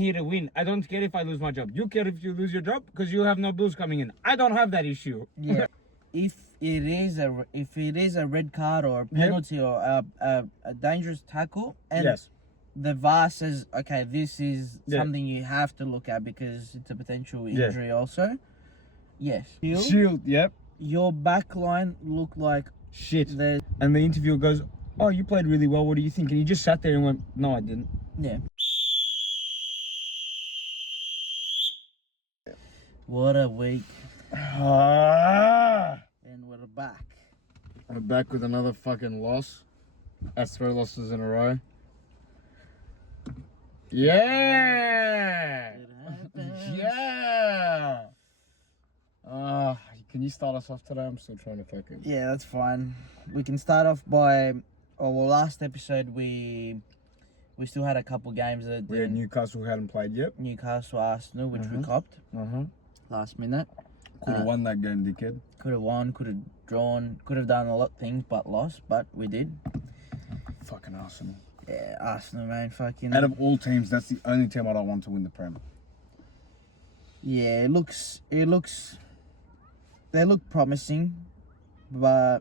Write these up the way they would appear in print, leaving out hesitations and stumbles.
here to win. I don't care if I lose my job. You care if you lose your job because you have no bills coming in. I don't have that issue. Yeah. If it is a red card or a penalty or a dangerous tackle, and Yes. the VAR says, okay, this is something you have to look at because it's a potential injury also. Yes. Shield, yep. Your back line looked like shit. And the interviewer goes, oh, you played really well. What do you think? And he just sat there and went, no, I didn't. Yeah. What a week. And we're back. We're back with another fucking loss. That's 3 losses in a row. Yeah! It happens. Yeah! Can you start us off today? I'm still trying to fucking... Yeah, that's fine. We can start off by... last episode we still had a couple games that... We had Newcastle who hadn't played yet. Newcastle, Arsenal, which we copped. Last minute. Could have won that game, dickhead. Could have won, could have drawn, could have done a lot of things, but lost. But we did. Fucking Arsenal. Yeah, Arsenal, man, fucking... Out of all teams, that's the only team I don't want to win the Prem. Yeah, it looks... They look promising, but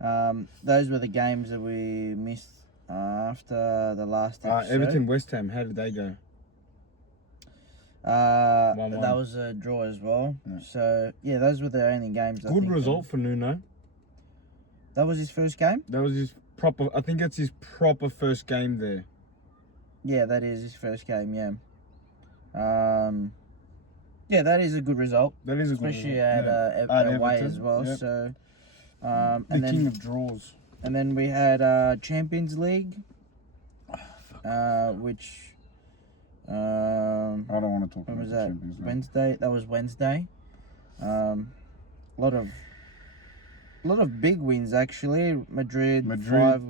those were the games that we missed after the last episode. Everton, West Ham, how did they go? 1-1. That was a draw as well. Yeah. So, yeah, those were the only games. Good result for Nuno. That was his first game? That was his proper... I think it's his proper first game there. Yeah, that is his first game, yeah. Yeah, that is a good result. That is a good result. Especially at away as well. Yep. So, and the king of draws. And then we had Champions League, which... I don't want to talk about that? Champions League. Wednesday. That was Wednesday. A lot of big wins actually. Madrid. 5.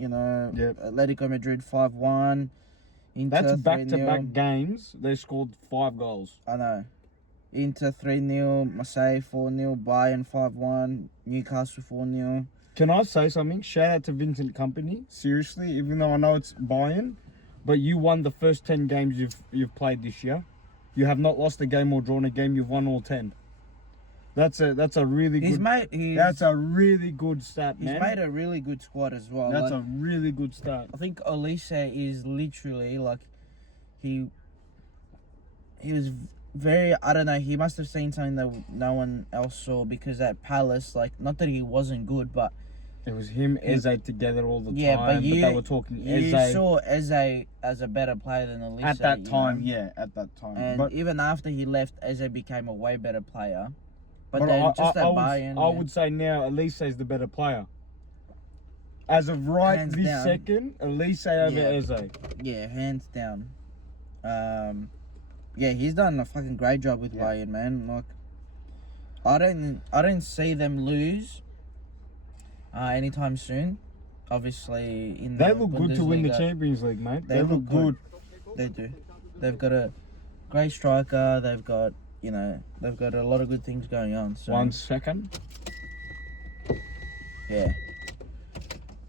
Atletico Madrid 5-1. Inter. That's back-to-back games. They scored 5 goals. I know. Inter 3-0. Marseille 4-0. Bayern 5-1. Newcastle 4-0. Can I say something? Shout out to Vincent Kompany. Seriously, even though I know it's Bayern. But you won the first 10 games you've played this year. You have not lost a game or drawn a game. You've won all 10. That's a really good. That's a really good stat, man. He's made a really good squad as well. That's a really good stat. I think Olise is literally like he was very. I don't know. He must have seen something that no one else saw because at Palace, like, not that he wasn't good, but. It was him, Eze together all the time, but they were talking Eze. You saw Eze as a better player than Olise. At that time, at that time. And even after he left, Eze became a way better player. But then Bayern... I would say now, Olise is the better player. As of right this second, Olise over Eze. Yeah, hands down. Yeah, he's done a fucking great job with Bayern, man. Like, I don't see them lose anytime soon. Obviously, they look good to win the Champions League, mate. They look good. They do. They've got a great striker. They've got a lot of good things going on. So 1 second. Yeah.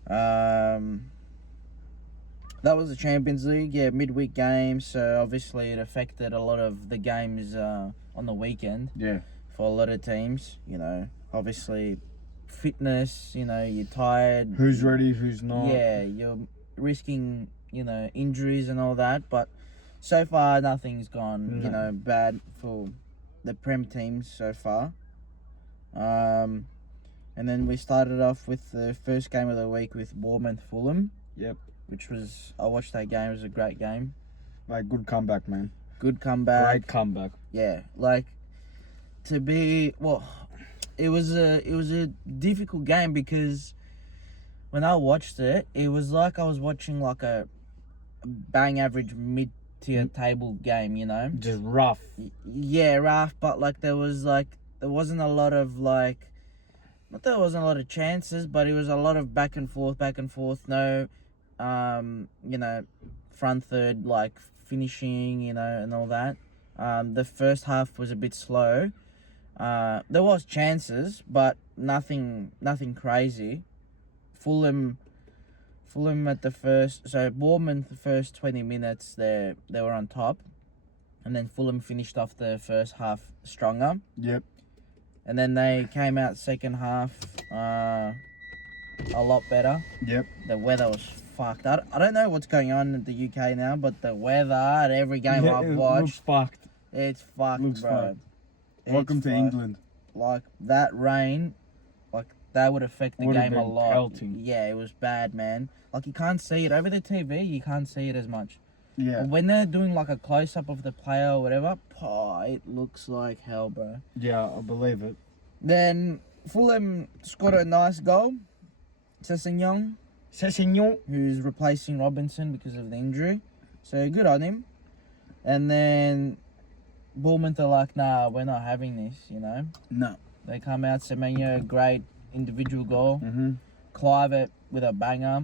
That was the Champions League. Yeah, midweek game. So obviously it affected a lot of the games on the weekend. Yeah. For a lot of teams, obviously. Fitness, you're tired. Who's ready, who's not. Yeah, you're risking, injuries and all that. But so far, nothing's gone, bad for the Prem teams so far. And then we started off with the first game of the week with Bournemouth Fulham. Yep. I watched that game. It was a great game. Like, good comeback, man. Good comeback. Great comeback. Yeah, like, to be, it was a difficult game because when I watched it, it was like I was watching like a bang average mid-tier table game, Just rough. Yeah, rough, but like there wasn't a lot of like, not that there wasn't a lot of chances, but it was a lot of back and forth, no, front third like finishing, and all that. The first half was a bit slow. There was chances, but nothing crazy. Fulham Fulham at the first, so Bournemouth the first 20 minutes they were on top, and then Fulham finished off the first half stronger, Yep. and then they came out second half a lot better. Yep. The weather was fucked. I don't know what's going on in the UK now, but the weather at every game Yeah, I've it looks watched, fucked. it's fucked, Looks bro. fucked. Welcome It's to fucked. England. Like that rain, like that would affect the Would've game a been lot. pelting. Yeah, it was bad, man. Like you can't see it over the TV. You can't see it as much. Yeah. But when they're doing like a close up of the player or whatever, it looks like hell, bro. Yeah, I believe it. Then Fulham scored a nice goal. Sessegnon, who's replacing Robinson because of the injury. So good on him. And then Bournemouth are like, nah, we're not having this, you know. No. They come out, Semenyo, great individual goal. Mm-hmm. Clivert with a banger.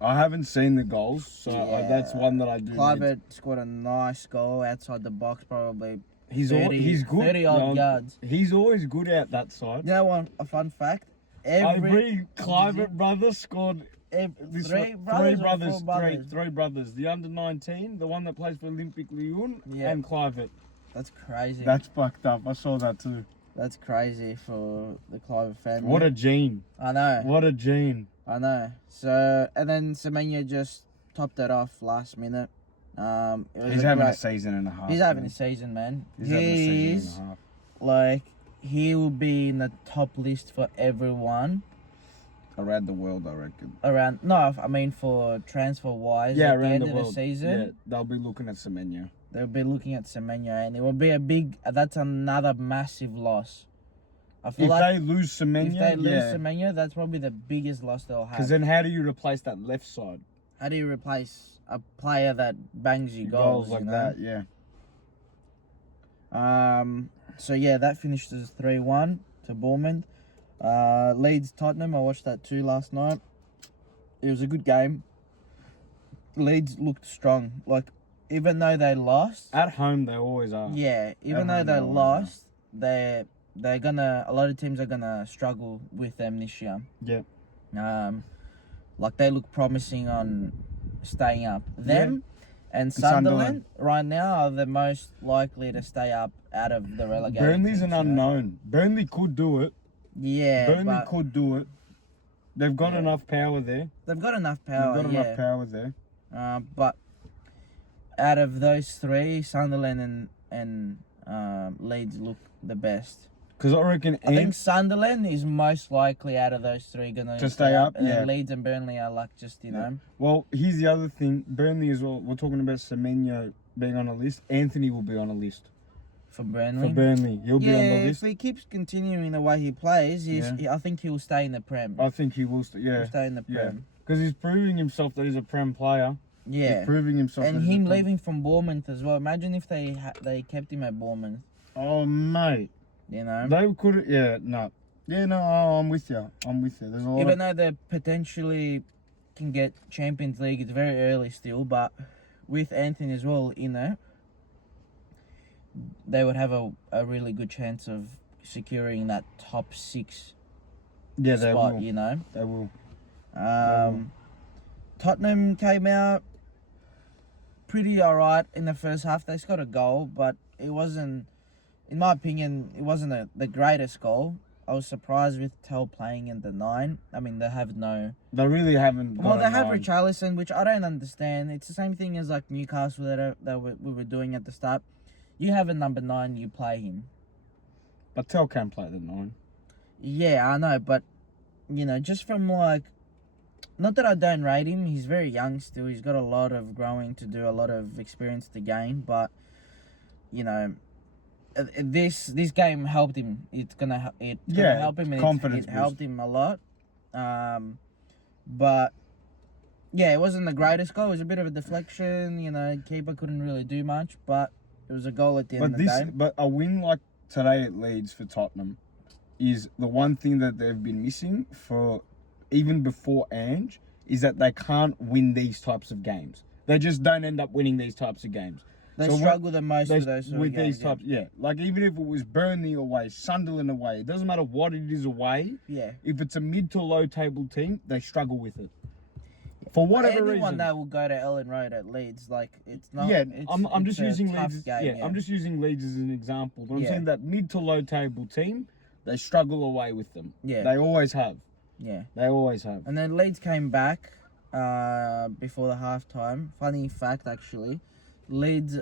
I haven't seen the goals, so Yeah. that's one that I do. Clivert scored a nice goal outside the box, probably He's 30, he's good. 30 odd yards. He's always good out that side. You know what? A fun fact. Every Clivert brother scored this Three one- brothers or four three brothers. The under 19, the one that plays for Olympic Lyon, Yeah. and Clivert. That's crazy. That's fucked up. I saw that too. That's crazy for the Clivert family. What a gene. I know. What a gene. I know. So, and then Semenyo just topped it off last minute. It was He's a having great- a season and a half. He's having man. a season, man. He's having a season He's and a half. like, he will be in the top list for everyone Around the world, I reckon. around. No, I mean for transfer wise. Yeah, at the around end the of world. the season, Yeah, they'll be looking at Semenyo. they'll be looking at Semenyo, and it will be a big. That's another massive loss. I feel If like they lose Semenyo, if they lose yeah. Semenyo, that's probably the biggest loss they'll have. Because then how do you replace that left side? How do you replace a player that bangs you goals like you know? that, yeah. So yeah, that finished as 3-1 to Bournemouth. Leeds Tottenham, I watched that too last night. It was a good game. Leeds looked strong. Like, even though they lost, At home, they always are. yeah, even though home they they always lost, they're gonna, a lot of teams are gonna struggle with them this year. Yeah. Like they look promising on staying up. Them and Sunderland. Sunderland right now are the most likely to stay up out of the relegated Burnley's an teams, you know? unknown. Burnley could do it. Yeah, Burnley but could do it. They've got Yeah. enough power there. they've got enough power. They've got yeah. enough power there. But out of those three, Sunderland and Leeds look the best. Because I reckon I think Sunderland is most likely out of those three gonna To stay up, and then yeah. Leeds and Burnley are like just you know. Well, here's the other thing. Burnley as well. We're talking about Semenyo being on a list. Anthony will be on a list. For Burnley. For Burnley. He'll be on Yeah, the if list. he keeps continuing the way he plays, I think he will stay in the Prem. I think he will. He'll stay in the Yeah. Prem. Because he's proving himself that he's a Prem player. Yeah. He's proving himself. And that he's a him Prem- leaving from Bournemouth as well. Imagine if they kept him at Bournemouth. Oh, mate. You know. They could. Yeah, no. Yeah, no, I'm with you. I'm with you. There's a lot Even of... though they potentially can get Champions League, it's very early still. But with Anthony as well in there, they would have a really good chance of securing that top 6 Yeah, they spot. will. You know. They will. Tottenham came out pretty alright in the first half. They scored a goal, but it wasn't, in my opinion, it wasn't the greatest goal. I was surprised with Tell playing in the 9. I mean, they have no... They really haven't. Well, got they a have nine. Richarlison, which I don't understand. It's the same thing as like Newcastle that we were doing at the start. You have a number 9, you play him. But Tell can play the 9. Yeah, I know, but, you know, just from like... Not that I don't rate him. He's very young still. He's got a lot of growing to do, a lot of experience to gain. But, you know, this game helped him. It's gonna help him. And confidence it helped him a lot. But yeah, it wasn't the greatest goal. It was a bit of a deflection. You know, keeper couldn't really do much, but it was a goal at the end of the day. But a win like today at Leeds for Tottenham is the one thing that they've been missing for even before Ange, is that they can't win these types of games. They just don't end up winning these types of games. They So struggle the most with those sort with of games. these types, yeah. Like even if it was Burnley away, Sunderland away, it doesn't matter what it is away. Yeah. If it's a mid to low table team, they struggle with it. For whatever anyone reason. that will go to Ellen Road at Leeds, like it's not. Yeah, it's, I'm just it's a using tough Leeds. game, I'm just using Leeds as an example. But I'm Yeah. saying that mid to low table team, they struggle away with them. Yeah. They always have. Yeah. They always have. And then Leeds came back before the halftime. Funny fact, actually, Leeds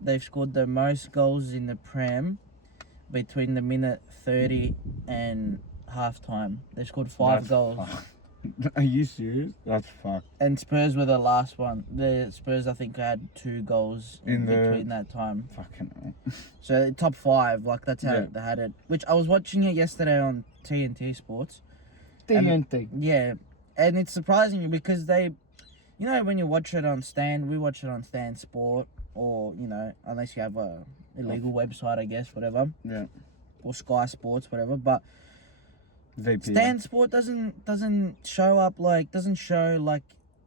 they've scored the most goals in the Prem between the minute 30 and halftime. They scored 5 goals. Are you serious? That's fucked. And Spurs were the last one. The Spurs, I think, had 2 goals in between that time. Fucking hell. So top 5, like that's how Yeah. they had it. Which I was watching it yesterday on TNT Sports. TNT. Yeah, and it's surprising because they, you know, when you watch it on Stan, we watch it on Stan Sport, or you know, unless you have a illegal website, I guess, whatever. Yeah. Or Sky Sports, whatever. But VPN. Stan Sport doesn't show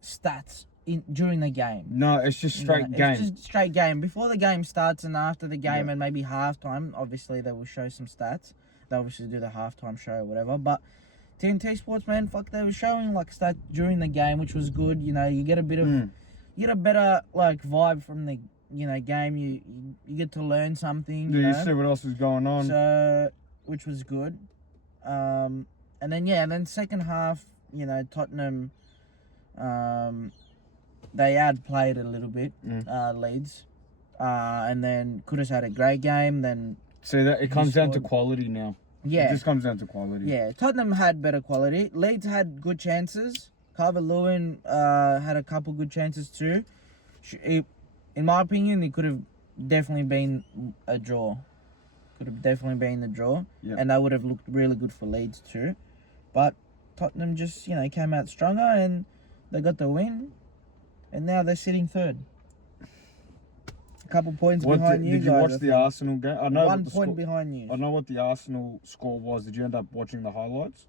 stats during the game. No, it's just straight game. It's just straight game. Before the game starts and after the game Yeah. and maybe halftime, obviously they will show some stats. They obviously do the halftime show or whatever. But TNT Sports, man, fuck, they were showing like stats during the game, which was good. You know, you get a bit of, you get a better like vibe from the game. You get to learn something. Yeah, You you know? see what else is going on. So, which was good. And then second half, you know, Tottenham, they outplayed a little bit, Leeds. And then Kudus had a great game. Then See that it comes down to scored. quality now. Yeah, It just comes down to quality. yeah. Tottenham had better quality. Leeds had good chances. Calvert-Lewin had a couple good chances too. In my opinion, it could have definitely been a draw. Could have definitely been a draw, and that would have looked really good for Leeds too. But Tottenham just, you know, came out stronger and they got the win, and now they're sitting third. A couple points behind you guys. Did you watch I the think. Arsenal game? I know 1 what the point score, behind you. I know what the Arsenal score was. Did you end up watching the highlights?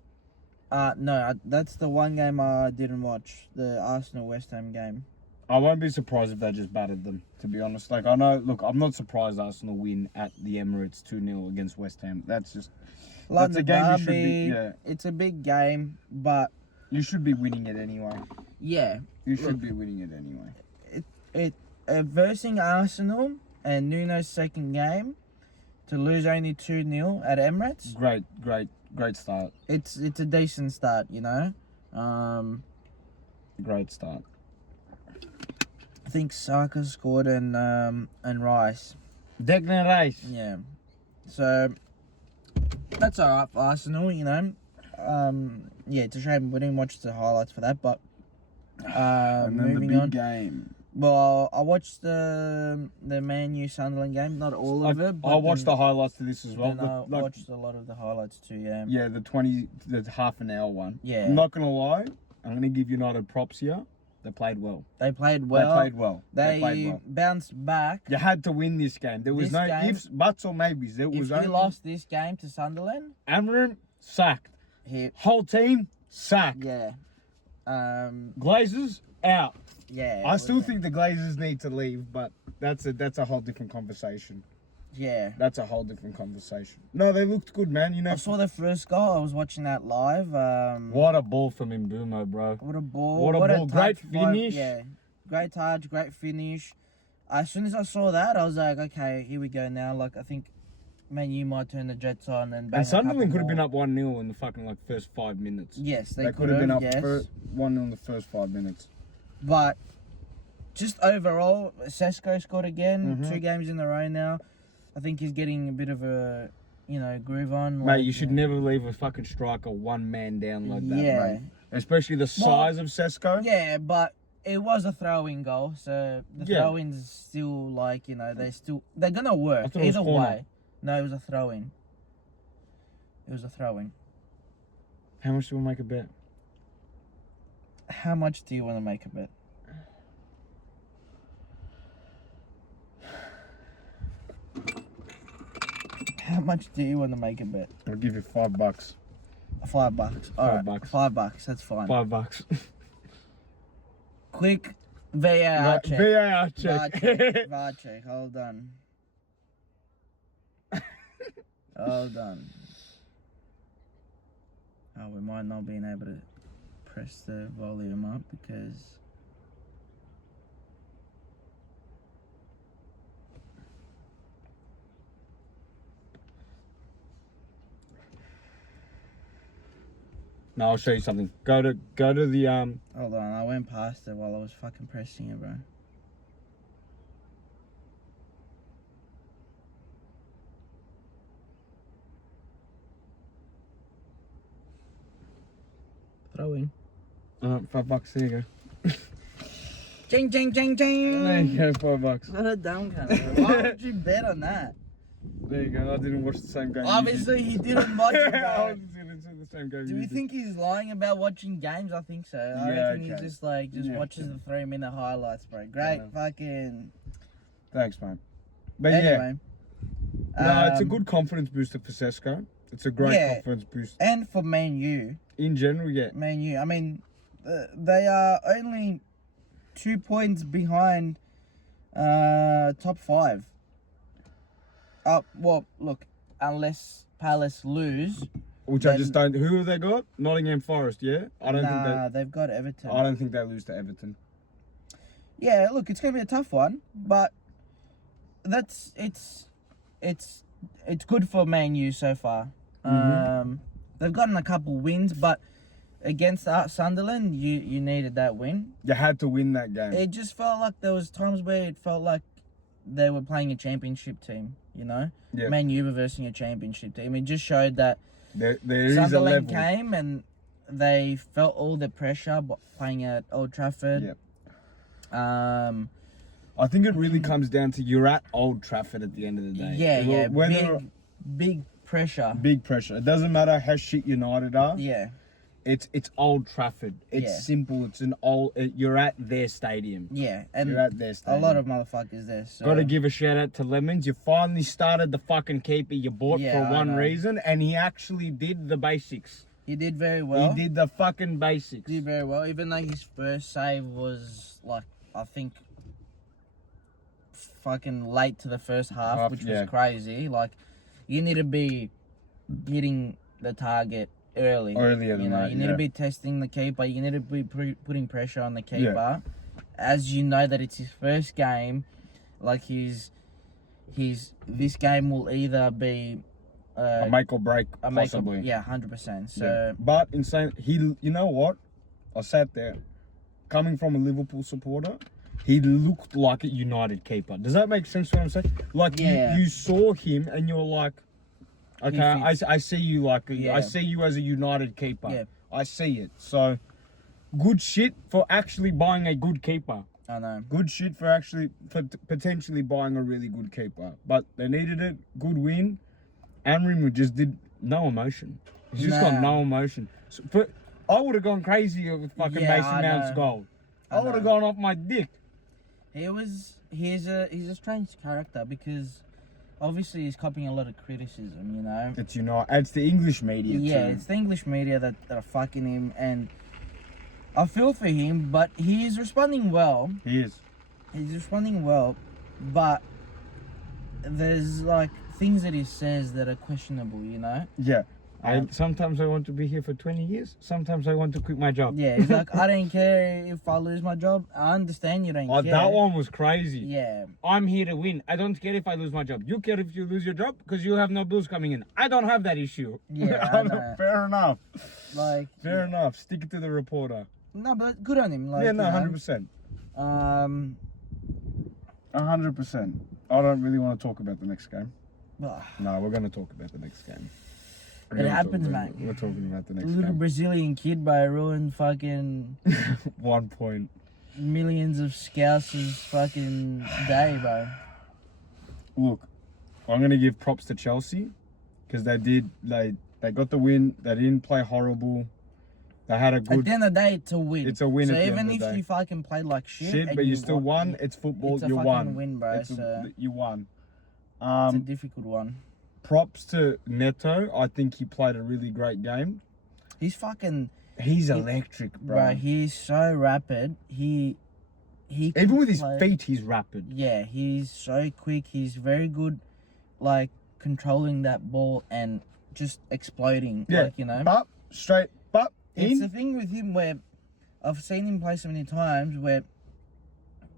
No, that's the one game I didn't watch. The Arsenal West Ham game. I won't be surprised if they just battered them, to be honest. Like, I know, look, I'm not surprised Arsenal win at the Emirates 2-0 against West Ham. That's just, that's a game you should be, It's a big game, but you should be winning it anyway. yeah, You should be winning it anyway. versing Arsenal and Nuno's second game to lose only 2-0 at Emirates. Great start. It's a decent start, you know. Great start. I think Saka scored and Rice. Declan Rice. Yeah. So that's alright for Arsenal, you know. Yeah, it's a shame we didn't watch the highlights for that, but And then moving the big on. game. Well, I watched the Man U Sunderland game, not all of it. But I watched the highlights to this as well. Then I Like, watched a lot of the highlights too. Yeah. yeah, the half an hour one. Yeah. I'm not gonna lie. I'm gonna give United props here. They played well. They played well. They played well. They played well. Bounced back. You had to win this game. There was This no game, ifs, buts, or maybes. There If was you only lost this game to Sunderland, Amram sacked. hit. Whole team sacked. Yeah. Glazers out. Yeah. I still think the Glazers need to leave, but that's a whole different conversation. Yeah. That's a whole different conversation. No, they looked good, man. You know. I saw the first goal. I was watching that live. What a ball from Mbumo, bro. What a ball. What a ball. Great touch by- finish. Yeah. Great touch, great finish. As soon as I saw that, I was like, okay, here we go now. Like, I think Man U might turn the Jets on and bang And Sunderland a could have couple been up 1-0 in the fucking like first 5 minutes. Yes, they They could have been up yes. 1-0 in the first 5 minutes. But just overall, Sesko scored again, Mhm. 2 games in a row now. I think he's getting a bit of a, groove on. Mate, like, you should never leave a fucking striker one man down like that, Yeah. mate. Especially the size of Sesko. Yeah, but it was a throw-in goal, so the Yeah. throw-ins still they're gonna work thought it was either corner. way. No, it was a throw-in. It was a throw-in. How much do we make a bet? How much do you want to make a bet? How much do you want to make a bet? I'll give you $5. $5. Alright, $5. $5. That's fine. $5. Quick VAR check. VAR check. VAR check. VAR check. Hold on. Hold on. Oh, we might not be able to press the volume up because. No, I'll show you something. Go to the Hold on, I went past it while I was fucking pressing it, bro. Throw in. $5. There you go. Ching, ching, ching, ching. There you go, $5. What a dumb cunt, bro. Why would you bet on that? There you go. I didn't watch the same game. Obviously, he didn't watch it, I bro. didn't see the same game. Do you think he's lying about watching games? I think so. I Yeah, reckon okay. he just watches the 3-minute highlights, bro. Great Yeah. fucking. Thanks, man. But Anyway. no, it's a good confidence booster for Sesko. It's a great Yeah. confidence boost And for Man U. in general. Yeah. Man U. I mean, they are only 2 points behind top 5. Well, look, unless Palace lose. Which I just don't. Who have they got? Nottingham Forest. Yeah. I don't think they've got Everton. I don't think they lose to Everton. Yeah, look, it's gonna be a tough one, but it's good for Man U so far. They've gotten a couple wins, but against Sunderland, you needed that win. You had to win that game. It just felt like there was times where it felt like they were playing a championship team. You know, Yeah. Man U were versing a championship team. It just showed that There is a Sunderland level. came and they felt all the pressure playing at Old Trafford. Yep. I I think it really comes down to you're at Old Trafford at the end of the day. Yeah, Whether big pressure. big pressure. It doesn't matter how shit United are. Yeah, It's Old Trafford. It's Yeah. simple. It's an old. You're at their stadium. yeah, and You're at their a stadium. lot of motherfuckers there. So. Got to give a shout out to Lemons. You finally started the fucking keeper you bought Yeah, for I one know. reason, and he actually did the basics. He did very well. He did the fucking basics. Did very well, even though his first save was like, I think, fucking late to the first half, which yeah. was crazy. Like, you need to be hitting the target early. Earlier than that, you need yeah. to be testing the keeper. You need to be putting pressure on the keeper, as you know that it's his first game. Like this game will either be A make or break, a make possibly. up, yeah, 100%. So Yeah. But in saying you know what? I sat there, coming from a Liverpool supporter, he looked like a United keeper. Does that make sense? What I'm saying? Like Yeah. you saw him and you're like, okay, I see you like Yeah. I see you as a United keeper. Yeah. I see it. So good shit for actually buying a good keeper. I know. Good shit for potentially buying a really good keeper. But they needed it. Good win. Amrin just did no emotion. He's just got no emotion. So, but I would have gone crazy with fucking Yeah, Mason I Mount's know. goal. I I would have know. gone off my dick. He's a strange character because obviously he's copying a lot of criticism, you know. It's the English media Yeah, too. it's the English media that are fucking him, and I feel for him, but he is responding well. He is. He's responding well, but there's like things that he says that are questionable, you know. Yeah. Sometimes I want to be here for 20 years. Sometimes I want to quit my job. Yeah, he's like, I don't care if I lose my job. I understand you don't Oh, care. that one was crazy. Yeah. I'm here to win. I don't care if I lose my job. You care if you lose your job because you have no bills coming in. I don't have that issue. Yeah, I know. Fair enough. Like. Fair enough. Stick it to the reporter. No, but good on him. Like, Yeah, no, you know. 100%. 100%. I don't really want to talk about the next game. Ugh. No, we're going to talk about the next game. It happens, mate. We're talking about the A next little game. Brazilian kid, bro, ruined fucking 1 point. millions of Scousers' fucking day, bro. Look, I'm going to give props to Chelsea because they got the win. They didn't play horrible. They had a At good the end of the day, it's a win. It's a win So at the end even of the if day. you fucking played like shit, shit, and but you still won. It's football. it's a You fucking won. win, bro. You won. It's a difficult one. Props to Neto. I think he played a really great game. He's fucking, He's electric, bro. he's so rapid. He Even with his play- feet, he's rapid. Yeah, he's so quick. He's very good, like controlling that ball and just exploding. Yeah, Like, you know. But straight, but It's in. the thing with him where I've seen him play so many times where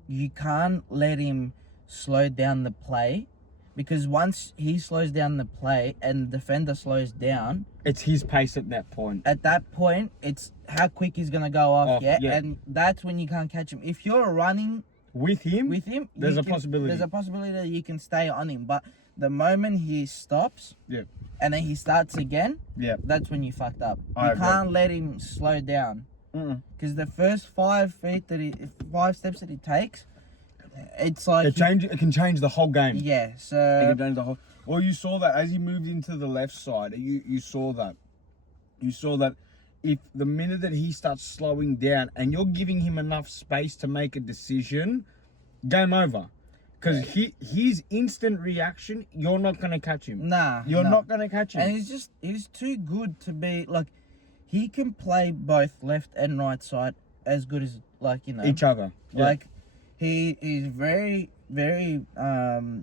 you can't let him slow down the play, because once he slows down the play and the defender slows down, it's his pace at that point. At that point, it's how quick he's gonna go off, and that's when you can't catch him. If you're running with him, there's a possibility. There's a possibility that you can stay on him, but the moment he stops, yeah, and then he starts again, yeah, that's when you fucked up. I You can't let him slow down, because the first 5 steps that he takes, it's like it can change the whole game. Yeah, so it can change the whole. Well, you saw that as he moved into the left side. You saw that. You saw that. If the minute that he starts slowing down and you're giving him enough space to make a decision, game over. Because his instant reaction, you're not gonna catch him. Nah, you're not gonna catch him. And he's too good to be like. He can play both left and right side as good as each other. Like he is very, very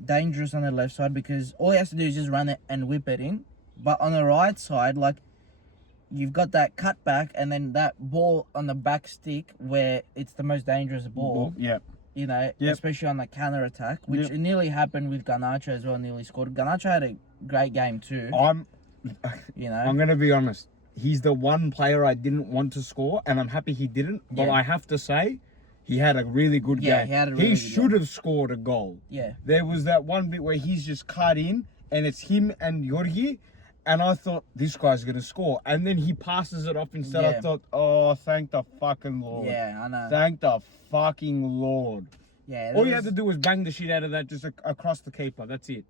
dangerous on the left side, because all he has to do is just run it and whip it in. But on the right side, like, you've got that cutback and then that ball on the back stick where it's the most dangerous ball. Yeah. You know, especially on the counter attack, which nearly happened with Garnacho as well. Nearly scored. Garnacho had a great game too. I'm gonna be honest. He's the one player I didn't want to score, and I'm happy he didn't. But I have to say, he had a really good game. He should have scored a goal. Yeah. There was that one bit where he's just cut in, and it's him and Yorgi, and I thought, this guy's going to score. And then he passes it off instead. I thought, oh, thank the fucking Lord. Yeah, I know. Thank the fucking Lord. Yeah. All you had to do was bang the shit out of that just across the keeper. That's it.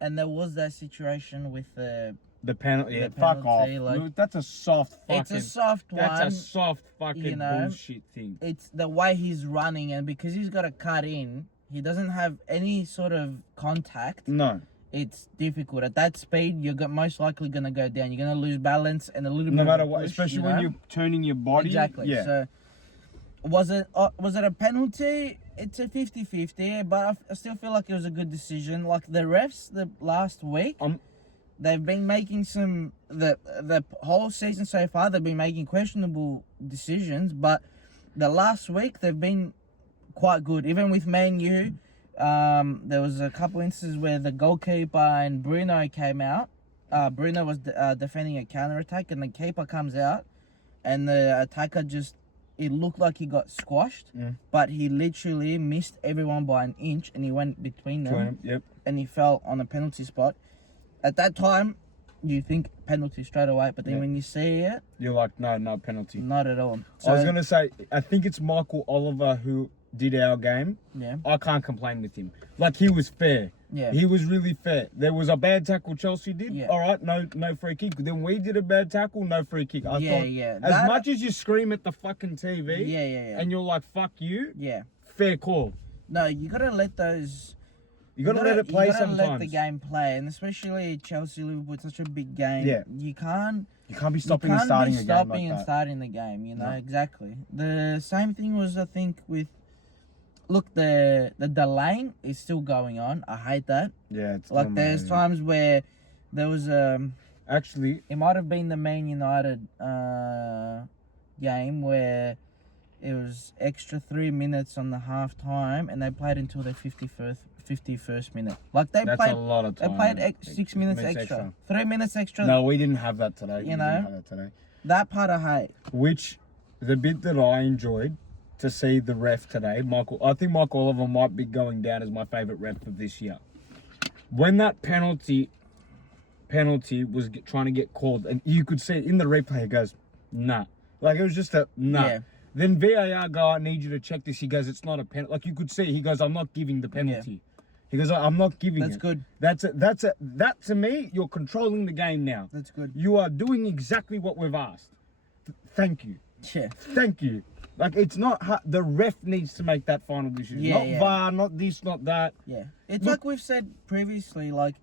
And there was that situation with the penalty. Yeah, fuck off. Like, that's a soft fucking... It's a soft one. That's a soft fucking bullshit thing. It's the way he's running, and because he's got to cut in, he doesn't have any sort of contact. No. It's difficult. At that speed, you're most likely going to go down. You're going to lose balance and a little bit no matter of what, push, especially when you're turning your body. Exactly. Yeah. So, was it a penalty? It's a 50-50, but I still feel like it was a good decision. Like the refs, the last week, they've been making the whole season so far, they've been making questionable decisions, but the last week they've been quite good. Even with Man U, there was a couple instances where the goalkeeper and Bruno came out. Bruno was defending a counter-attack, and the keeper comes out, and the attacker it looked like he got squashed, but he literally missed everyone by an inch, and he went between them, and he fell on a penalty spot. At that time, you think penalty straight away, but then when you see it, you're like, no penalty. Not at all. So, I was going to say, I think it's Michael Oliver who did our game. Yeah. I can't complain with him. Like, he was fair. Yeah. He was really fair. There was a bad tackle Chelsea did. Yeah. All right, no free kick. Then we did a bad tackle, no free kick. I thought, as much as you scream at the fucking TV, and you're like, fuck you, fair call. No, you got to let those... You got to let it play sometimes. You got to let the game play, and especially Chelsea, Liverpool, it's such a big game. Yeah. You can't be stopping and starting a game like that. stopping and starting the game, you know, exactly. The same thing was, I think, with... Look, the delaying is still going on. I hate that. Yeah, it's like there's times where there was actually it might have been the Man United game where it was extra 3 minutes on the half time, and they played until the 51st minute. Like that's a lot of time. They played 6 minutes extra. 3 minutes extra. No, we didn't have that today. You know, that part I hate. Which the bit that I enjoyed to see the ref today, I think Michael Oliver might be going down as my favourite ref of this year. When that penalty was trying to get called, and you could see it in the replay, he goes, nah. Like, it was just a nah. Yeah. Then VAR go, I need you to check this. He goes, it's not a penalty. Like, you could see, he goes, I'm not giving the penalty. Yeah. He goes, I'm not giving That's good. That to me, you're controlling the game now. That's good. You are doing exactly what we've asked. Thank you. Yeah. Thank you. Like, it's not the ref needs to make that final decision. Not VAR, not this, not that. Yeah. It's like we've said previously, like,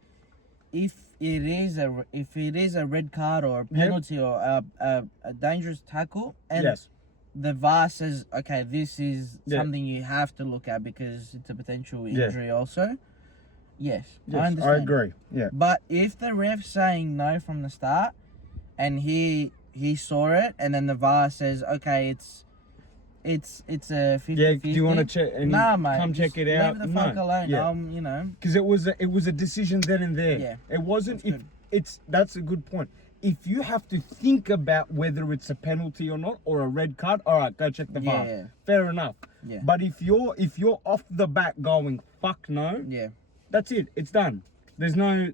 if it is a red card or a penalty or a dangerous tackle, and the VAR says, okay, this is something you have to look at because it's a potential injury also. Yes, I understand. I agree. Yeah. But if the ref's saying no from the start, and he he saw it, and then the VAR says, okay, it's a 50-50. Yeah, do you want to check and Nah, mate, come check it out? Leave the fuck alone. Yeah. You know. Because it was a decision then and there. Yeah. It wasn't That's if good. that's a good point. If you have to think about whether it's a penalty or not or a red card, all right, go check the VAR. Yeah. Fair enough. Yeah. But if you're off the bat going fuck no, Yeah. that's it. It's done. There's no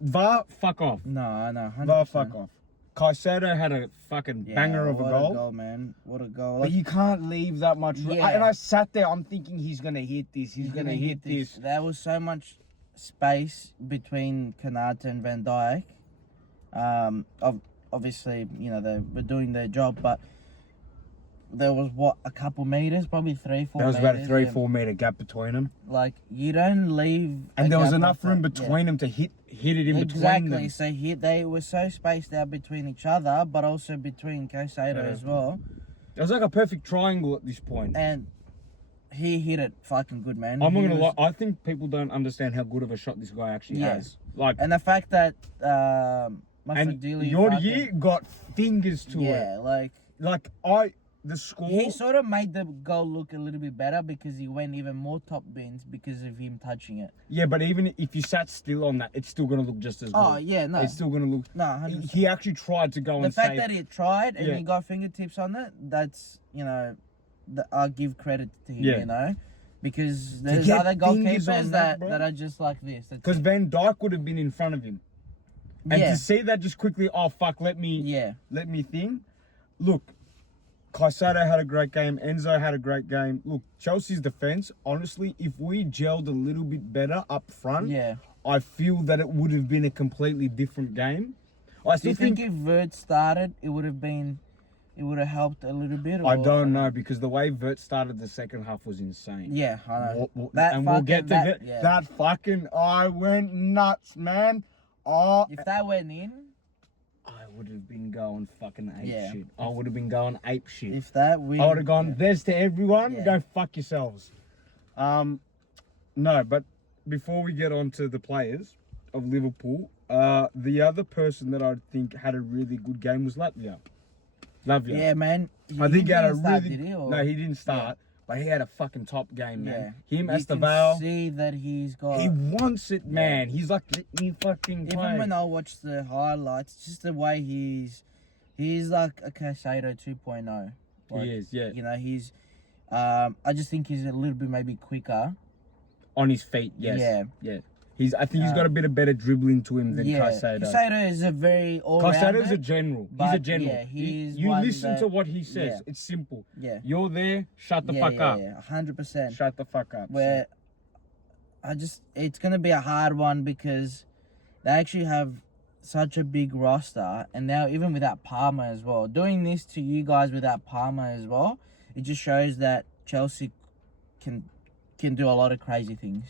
VAR. Fuck off. No, I know. 100%. VAR. Fuck off. Caicedo had a fucking banger of a goal. What a goal, man. What a goal. But you can't leave that much room. Yeah. And I sat there, I'm thinking he's going to hit this. He's going to hit this. There was so much space between Kanata and Van Dijk. Obviously, you know, they were doing their job, but there was, a couple meters, probably 3-4 meters. There was about a 3-4 meter gap between them. Like, you don't leave... And there was enough room between them to hit it in between them. Exactly. So they were so spaced out between each other, but also between Caicedo as well. It was like a perfect triangle at this point. And he hit it fucking good, man. I'm not going to lie. I think people don't understand how good of a shot this guy actually has. Like, and the fact that... and Yordi got fingers to it. Yeah, like... The score... He sort of made the goal look a little bit better because he went even more top bins because of him touching it. Yeah, but even if you sat still on that, it's still going to look just as good. Oh, yeah, no. It's still going to look... No, 100%. He actually tried to go and save... The fact save... that he tried and Yeah. he got fingertips on it, that's, you know... I'll give credit to him, Yeah. you know? Because there's get other fingers on goalkeepers that, that are just like this. Because Van Dijk would have been in front of him. And Yeah. to see that just quickly, oh, fuck, let me think. Look, Caicedo had a great game. Enzo had a great game. Look, Chelsea's defence, honestly, if we gelled a little bit better up front, I feel that it would have been a completely different game. I Do still you think if Vert started, it would have helped a little bit? Or, I don't know, because the way Vert started the second half was insane. Yeah, I know. We'll get to that fucking... I went nuts, man. Oh, if that went in... I would have been going fucking ape Yeah. shit. I would have been going ape shit. If that I would have gone, there's to everyone, Yeah. go fuck yourselves. No, but before we get on to the players of Liverpool, the other person that I think had a really good game was Latvia. Yeah, man. I think he had a didn't start, really... did he, or? No, he didn't start, but he had a fucking top game, man. Him, You Esteval. can see that he's got... He wants it, man. He's like, let me fucking play. Even when I watch the highlights, just the way he's like a Caicedo 2.0. Like, He is, yeah. You know, he's... I just think he's a little bit maybe quicker. On his feet, yes. Yeah. I think he's got a bit of better dribbling to him than Caicedo. Caicedo is a very all-rounder. Caicedo's a general. He's a general. Yeah, you listen to what he says. It's simple. Yeah. You're there, shut the fuck up. Yeah, 100%. Shut the fuck up. Where it's going to be a hard one because they actually have such a big roster, and now even without Palmer as well. Doing this to you guys without Palmer as well, it just shows that Chelsea can do a lot of crazy things.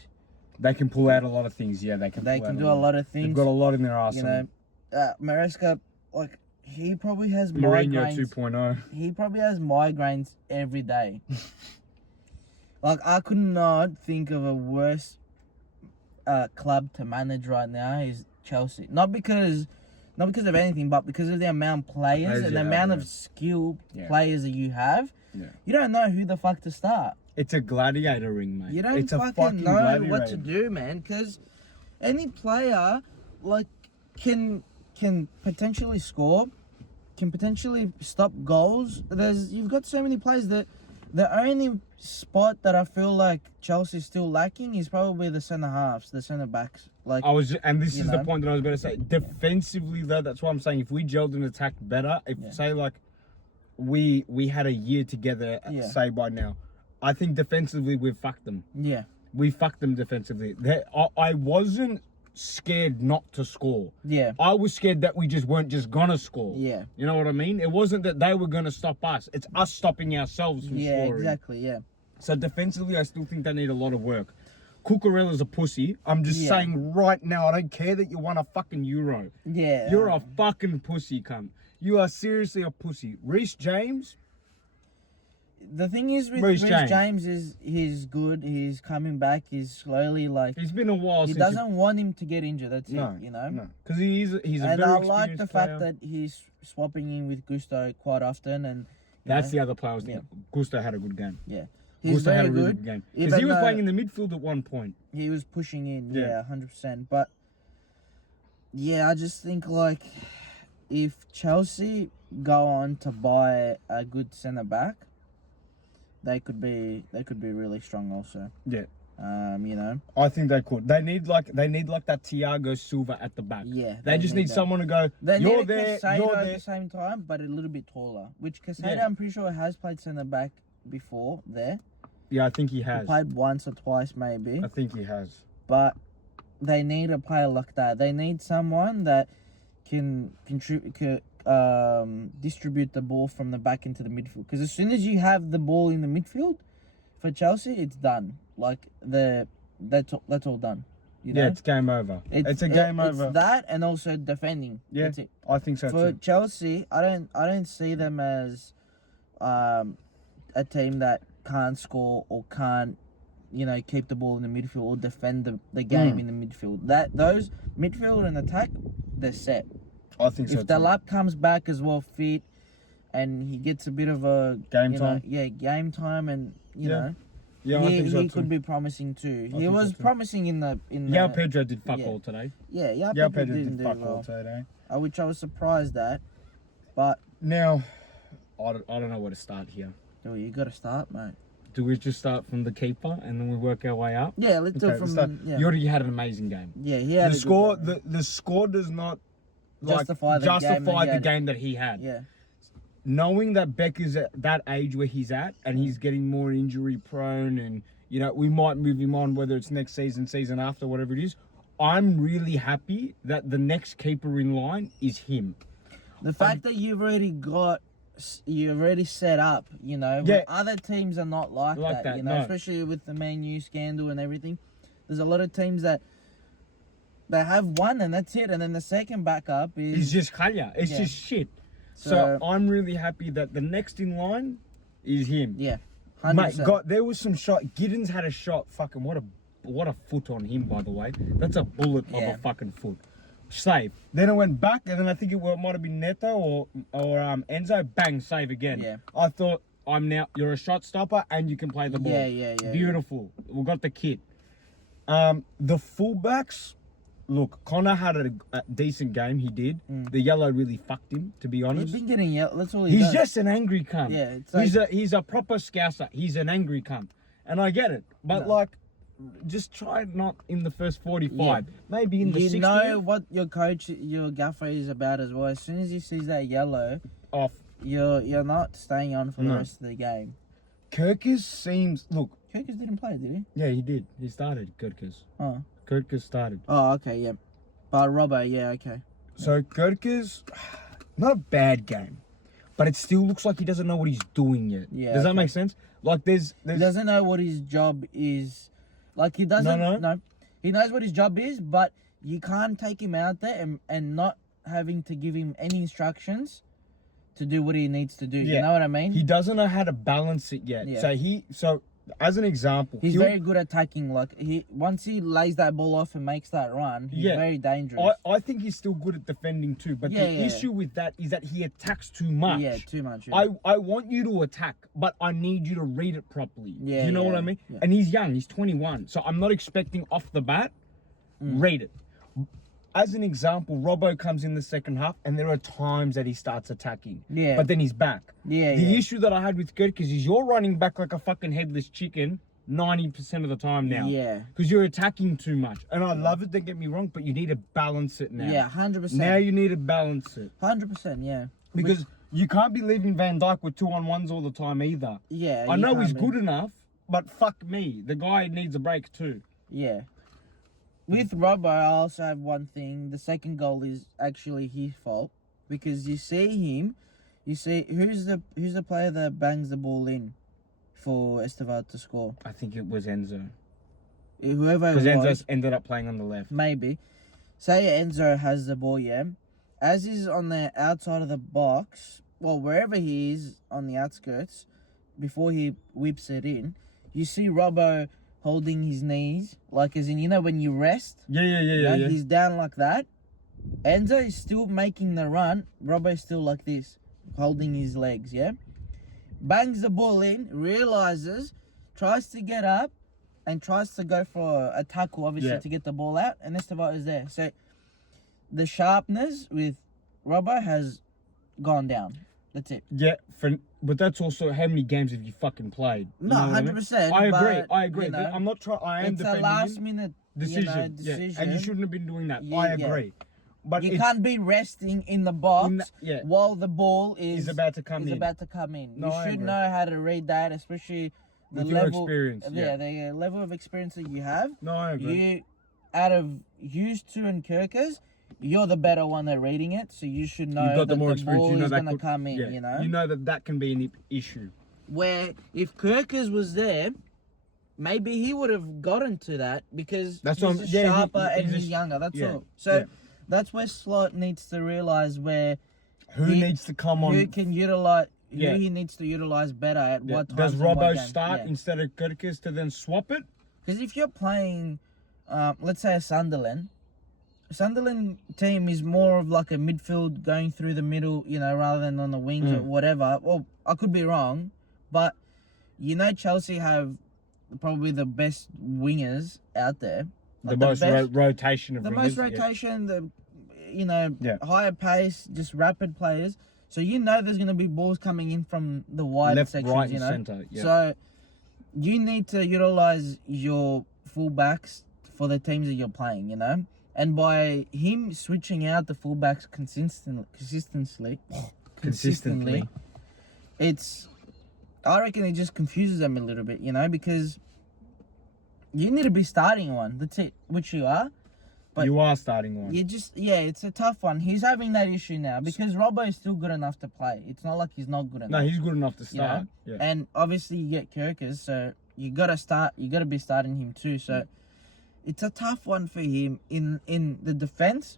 They can pull out a lot of things, yeah. They can do a lot of things. They've got a lot in their arsenal. You know, Maresca, like, he probably has Mourinho migraines. 2.0. He probably has migraines every day. Like, I could not think of a worse club to manage right now is Chelsea. Not because of anything, but because of the amount of players and the amount of skilled players that you have. Yeah. You don't know who the fuck to start. It's a gladiator ring, mate. You don't it's fucking know what to do, man. Because any player, like, can potentially score, can potentially stop goals. You've got so many players that the only spot that I feel like Chelsea's still lacking is probably the centre halves, the centre backs. Like, this is the point that I was going to say. Defensively, though, that's what I'm saying. If we gelled and attacked better, say like we had a year together, say by now, I think defensively we've fucked them. Yeah, we fucked them defensively. I wasn't scared not to score. Yeah, I was scared that we just weren't just gonna score. Yeah, you know what I mean? It wasn't that they were gonna stop us. It's us stopping ourselves from scoring. Yeah, exactly. Yeah. So defensively, I still think they need a lot of work. Cucurella's a pussy. I'm just saying right now, I don't care that you won a fucking Euro. Yeah. You're a fucking pussy, cunt. You are seriously a pussy. Reece James, the thing is with Reece Reece James is he's good. He's coming back. He's slowly like It's been a while he since doesn't want him to get injured. That's No, it. You know. no, because he's a And very I experienced like the player. fact that he's swapping in with Gusto quite often, and That's know, the other player I was thinking. Gusto had a good game. yeah, he's Gusto very had a really good. good game because Even he was though playing in the midfield at one point. He was pushing in, Yeah. 100%. But yeah, I just think like if Chelsea go on to buy a good centre back, they could be really strong also. Yeah. You know. I think they could. They need like that Thiago Silva at the back. Yeah. They just need that. someone to go. They You're need a there. Casado You're at there. the same time, but a little bit taller. Which Casado, Yeah. I'm pretty sure, has played centre back before there. Yeah, I think he He has. played once or twice maybe. I think he has. But they need a player like that. They need someone that can distribute the ball from the back into the midfield. Because as soon as you have the ball in the midfield for Chelsea, it's done. Like that's all done. You know? Yeah, it's game over. It's a game over. It's that and also defending. Yeah, That's it. I think so For too. Chelsea, I don't see them as a team that can't score or can't, keep the ball in the midfield or defend the game in the midfield. Those midfield and attack, they're set. I think so If too. the lap comes back as well fit, and he gets a bit of a Game time? game time, and you Yeah. know, Yeah, I think so he too. could be promising too. He think was so too. promising in the Yao Pedro did fuck yeah. all today. yeah Yao Pedro Pedro didn't did do fuck all well, today. which I was surprised at. But Now, I don't know where to start here. oh, you got to start, mate. Do we just start from the keeper and then we work our way up? Yeah, let's do Okay, it let's from start. You already had an amazing game. yeah. He had The a good score, game. the score does not Justify the game that he had. that he had. Yeah, Knowing that Beck is at that age where he's at and he's getting more injury prone and, we might move him on, whether it's next season, season after, whatever it is. I'm really happy that the next keeper in line is him. the fact that you've already set up, when Yeah. other teams are not like that, no. especially with the Man U scandal and everything. There's a lot of teams that they have one and that's it, and then the second backup is It's just Khalya. It's Yeah. just shit. So So- I'm really happy that the next in line is him. yeah, Mate, 100%. God, there was some shot. Giddens had a shot. Fucking what a foot on him, by the way. That's a bullet of Yeah. a fucking foot. Save. Then it went back, and then I think it might have been Neto or Enzo. Bang, save again. Yeah. I thought you're a shot stopper and you can play the ball. Yeah. Beautiful. We got the kit. The fullbacks. Look, Connor had a decent game. He did. The yellow really fucked him, to be He's honest. been getting yelled. That's all he He's does. just an angry cunt. Yeah, it's he's a proper scouser. He's an angry cunt, and I get it. But No. just try not in the first 45. Maybe in the 60. You know what your coach, your gaffer is about as well. As soon as he sees that yellow, Off. you're not staying on for the No. rest of the game. Kirkis seems. Look, Kirkus didn't play, did he? yeah, he did. He started. Kirkis. Oh. Kirkis started. Oh, okay, yeah. But Robbo, yeah, okay. So Kirkis, not a bad game, but it still looks like he doesn't know what he's doing yet. Yeah, Does that okay. make sense? Like there's. He doesn't know what his job is. Like he doesn't. No. He knows what his job is, but you can't take him out there and not having to give him any instructions to do what he needs to do. Yeah. You know what I mean? He doesn't know how to balance it yet. Yeah. So as an example, He's he'll- very good at attacking. Like once he lays that ball off and makes that run, he's Yeah. very dangerous. I think he's still good at defending too, but Yeah, the yeah. issue with that is that he attacks too much. Yeah, too much. Yeah. I want you to attack, but I need you to read it properly. Yeah, Do you know what yeah, I mean? yeah. And he's young, he's 21, so I'm not expecting off the bat, read it. As an example, Robbo comes in the second half, and there are times that he starts attacking. Yeah. But then he's back. Yeah, The yeah. issue that I had with Gerkes is you're running back like a fucking headless chicken 90% of the time now. Yeah. Because you're attacking too much. And I love it, don't get me wrong, but you need to balance it now. Yeah, 100%. Now you need to balance it. 100%, yeah. Because you can't be leaving Van Dijk with 2-on-1s all the time either. Yeah. I you know can't he's be- good enough, but fuck me. The guy needs a break too. Yeah. With Robbo, I also have one thing. The second goal is actually his fault because you see him. You see who's the player that bangs the ball in for Estevao to score. I think it was Enzo. Whoever it Because was, Enzo ended up playing on the left. maybe. Say Enzo has the ball, yeah. As he's on the outside of the box, well, wherever he is on the outskirts, before he whips it in, you see Robbo holding his knees, like as in, you know, when you rest. Yeah. He's down like that. Enzo is still making the run. Robbo's still like this, holding his legs, yeah? Bangs the ball in, realizes, tries to get up, and tries to go for a tackle, obviously, to get the ball out, and Estevao is there. So, the sharpness with Robbo has gone down. That's it. Yeah, but that's also how many games have you fucking played? You No, know what I mean? 100%. I agree. You know, I'm not trying. I am it's a defending last him. minute Decision. decision. Yeah, and you shouldn't have been doing that. Yeah, I agree. But you can't be resting in the box yeah. while the ball is about to come in. No, No, you I should agree. know how to read that, especially the With your level, experience. Yeah. the level of experience that you have. No, I agree. You, out of used to and Kirkers, you're the better one at reading it, so you should know You've got that the more the experience. ball You know is that going to come in. yeah. You know that can be an issue. where if Kirkers was there, maybe he would have gotten to that because That's he's what just I'm- yeah, sharper he's and he's just- younger. That's yeah, all. So yeah. that's where Slot needs to realize where Who needs to come on? who can utilize. Yeah. Who he needs to utilize better at Yeah. what times. Does and what Robbo games. start Yeah. instead of Kirkers to then swap it? Because if you're playing, let's say a Sunderland team is more of like a midfield going through the middle, you know, rather than on the wings or whatever. Well, I could be wrong, but you know Chelsea have probably the best wingers out there. The Like most best- rotation of the wingers, most yeah. rotation, the Yeah. higher pace, just rapid players. So you know there's going to be balls coming in from the wide Left, sections, right, you and know. centre. Yeah. So you need to utilize your fullbacks for the teams that you're playing, you know. And by him switching out the fullbacks consistently, I reckon it just confuses them a little bit, you know, because you need to be starting one. That's it, which you are. But you are starting one. you just, it's a tough one. He's having that issue now because Robbo is still good enough to play. It's not like he's not good enough. No, he's good enough to you know? start. Yeah. And obviously you get Kirkers, so you gotta be starting him too. So it's a tough one for him in the defense.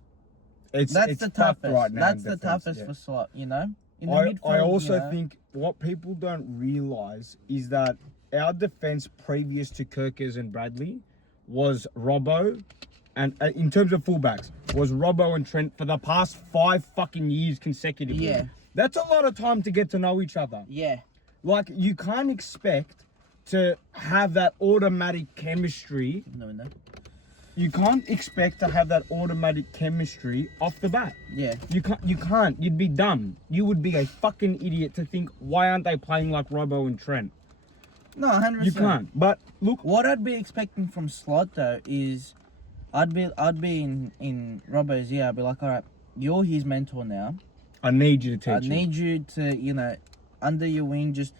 It's That's the tough toughest. right now. That's in the defense, toughest yeah. for Slot, you know. In the I midfield, also you know, think what people don't realise is that our defence previous to Kirkers and Bradley was Robbo, and in terms of fullbacks, was Robbo and Trent for the past 5 fucking years consecutively. Yeah. That's a lot of time to get to know each other. Yeah. Like, you can't expect to have that automatic chemistry. No. You can't expect to have that automatic chemistry off the bat. Yeah. You can't. You'd be dumb. You would be a fucking idiot to think, why aren't they playing like Robbo and Trent? No, 100%. You can't. But look, What I'd be expecting from Slot though is, I'd be in Robbo's ear. I'd be like, all right, you're his mentor now. I need you to teach I need you to, you know, under your wing, just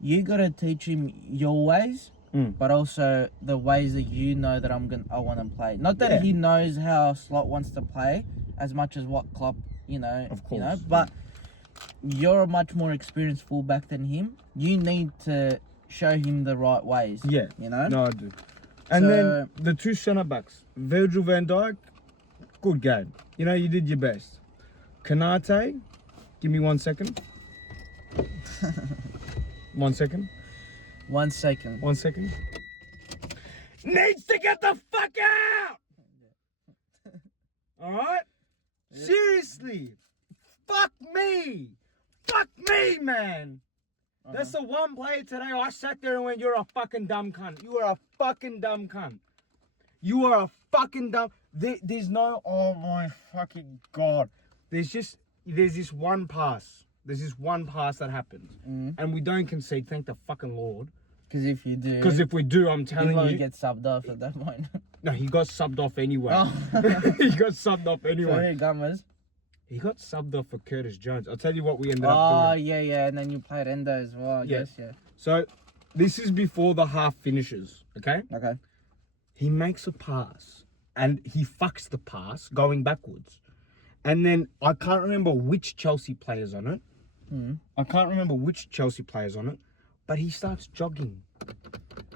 you gotta teach him your ways, but also the ways that you know that I want to play. Not that he knows how Slot wants to play as much as what Klopp, you know, Of course, but you're a much more experienced fullback than him. You need to show him the right ways. Yeah. You know. No, I do. And So- then the 2 centre backs, Virgil van Dijk, good game. You know, you did your best. Kanate, give me 1 second. 1 second. 1 second. 1 second. Needs to get the fuck out! Alright? Seriously! Fuck me! Fuck me, man! That's the one player today I sat there and went, you're a fucking dumb cunt. You are a fucking dumb cunt. You are a fucking dumb... There's no... Oh my fucking God. There's this one pass. There's this one pass that happens. And we don't concede, thank the fucking Lord. Because if you do, Because if we do, I'm he'll telling probably you... get subbed off at that point. No, he got subbed off anyway. Oh. He got subbed off So anyway. here, Gummers. He got subbed off for Curtis Jones. I'll tell you what we ended Oh, up doing. yeah. And then you played Endo as well, I guess, yeah. So, this is before the half finishes, okay? Okay. He makes a pass, and he fucks the pass going backwards. And then, I can't remember which Chelsea player's on it. But he starts jogging.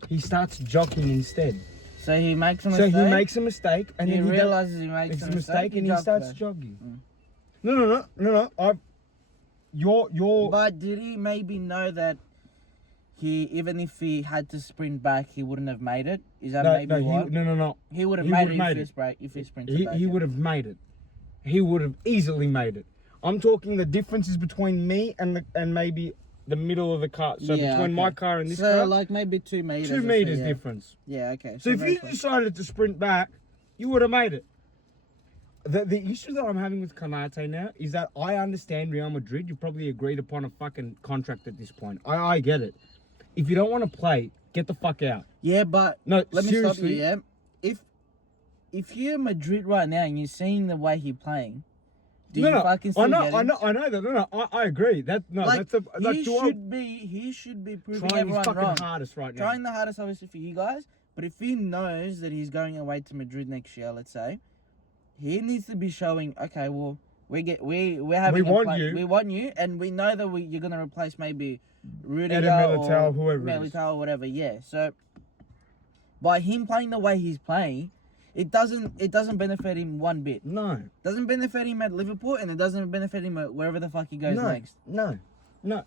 He starts jogging instead. So he makes a So mistake. he makes a mistake, and he then realizes he makes makes a a mistake, and he jogs starts there. jogging. No. You're. But did he maybe know that even if he had to sprint back, he wouldn't have made it. Is that No, maybe why? no. He would have He made would've it made if he sprinted back. He would have made it. He would have easily made it. I'm talking the differences between me and maybe the middle of the car. So between my car and this car. So like maybe 2 meters. 2 meters difference. Yeah, okay. So if very you close. decided to sprint back, you would have made it. The issue that I'm having with Konate now is that I understand Real Madrid. You probably agreed upon a fucking contract at this point. I get it. If you don't want to play, get the fuck out. Yeah, but No, let me stop you. seriously. Yeah, if you're Madrid right now and you're seeing the way he's playing, do you fucking still get him? I know that. No, I agree. That's he should be proving trying his everyone fucking wrong. hardest right now. Trying the hardest, obviously, for you guys. But if he knows that he's going away to Madrid next year, let's say, he needs to be showing. Okay, well, we want you, and we know that you're gonna replace maybe Rudiger Militao, whoever it is. Militao, or whatever. Yeah. So by him playing the way he's playing, it doesn't benefit him one bit. No. Doesn't benefit him at Liverpool, and it doesn't benefit him at wherever the fuck he goes next. No.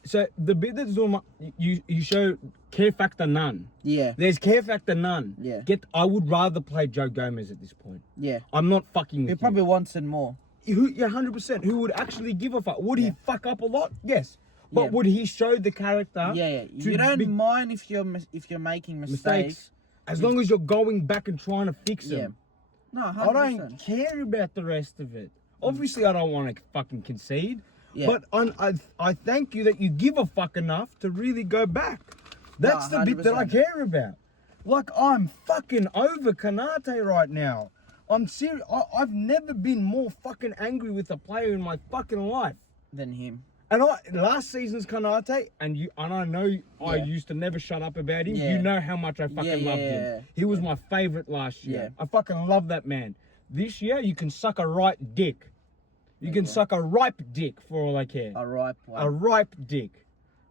So the bit that's doing you show care factor none. Yeah. There's care factor none. Yeah. I would rather play Joe Gomez at this point. Yeah. I'm not fucking with He probably wants it more. you. 100%. Who would actually give a fuck? Would he fuck up a lot? Yes. But Yeah. would he show the character? Yeah. You don't mind if you're making mistakes. As long as you're going back and trying to fix them. No, 100%. I don't care about the rest of it. Obviously, I don't want to fucking concede. Yeah. But I thank you that you give a fuck enough to really go back. That's the bit that I 100%. care about. Like, I'm fucking over Konate right now. I'm serious. I've never been more fucking angry with a player in my fucking life. Than him. And last season's Konate, and I know I used to never shut up about him. Yeah. You know how much I fucking loved him. He was my favourite last year. Yeah. I fucking love that man. This year, you can suck a right dick. You can suck a ripe dick for all I care. A ripe one. A ripe dick.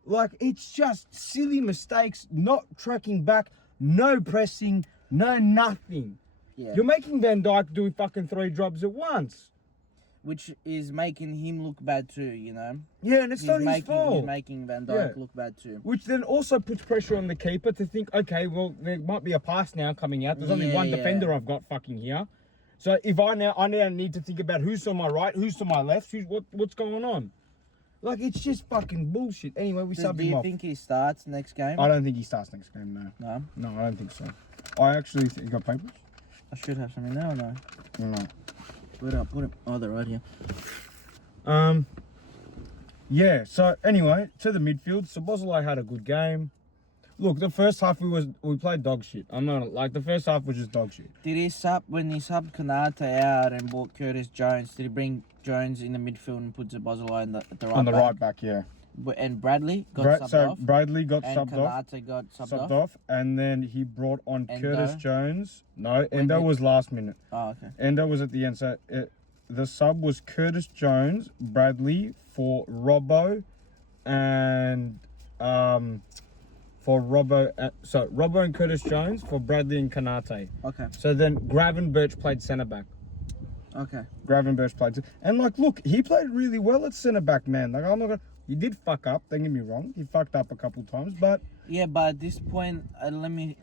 Like, it's just silly mistakes, not tracking back, no pressing, no nothing. Yeah. You're making Van Dijk do fucking 3 jobs at once. Which is making him look bad too, you know? Yeah, and it's not his fault. He's making Van Dijk look bad too. Which then also puts pressure on the keeper to think, okay, well, there might be a pass now coming out. There's only one defender I've got fucking here. So if I now need to think about who's to my right, who's to my left, what's going on. Like, it's just fucking bullshit. Anyway, we sub Do him you off. think he starts next game? I don't think he starts next game, no. No? No, I don't think so. I actually think... You got papers? I should have something there or no? No. Put it. Oh, they're right here. Yeah, so anyway, to the midfield, Szoboszlai had a good game. Look, the first half we played dog shit. I'm not like the first half was just dog shit. Did he when he subbed Konate out and brought Curtis Jones? Did he bring Jones in the midfield and put Szoboszlai at the right On the back? right back, yeah. And Bradley got subbed off. Bradley got and subbed off. Konate got subbed off. Off, and then he brought on Endo. Curtis Jones. No, Endo was last minute. Oh, okay. Endo was at the end. So the sub was Curtis Jones, Bradley for Robbo, and Robbo and Curtis Jones for Bradley and Konate. Okay. So then Gravenberch played centre back. Okay. Gravenberch played, and like, look, he played really well at centre back, man. Like, I'm not gonna. He did fuck up. Don't get me wrong. He fucked up a couple times, but yeah. But at this point, let me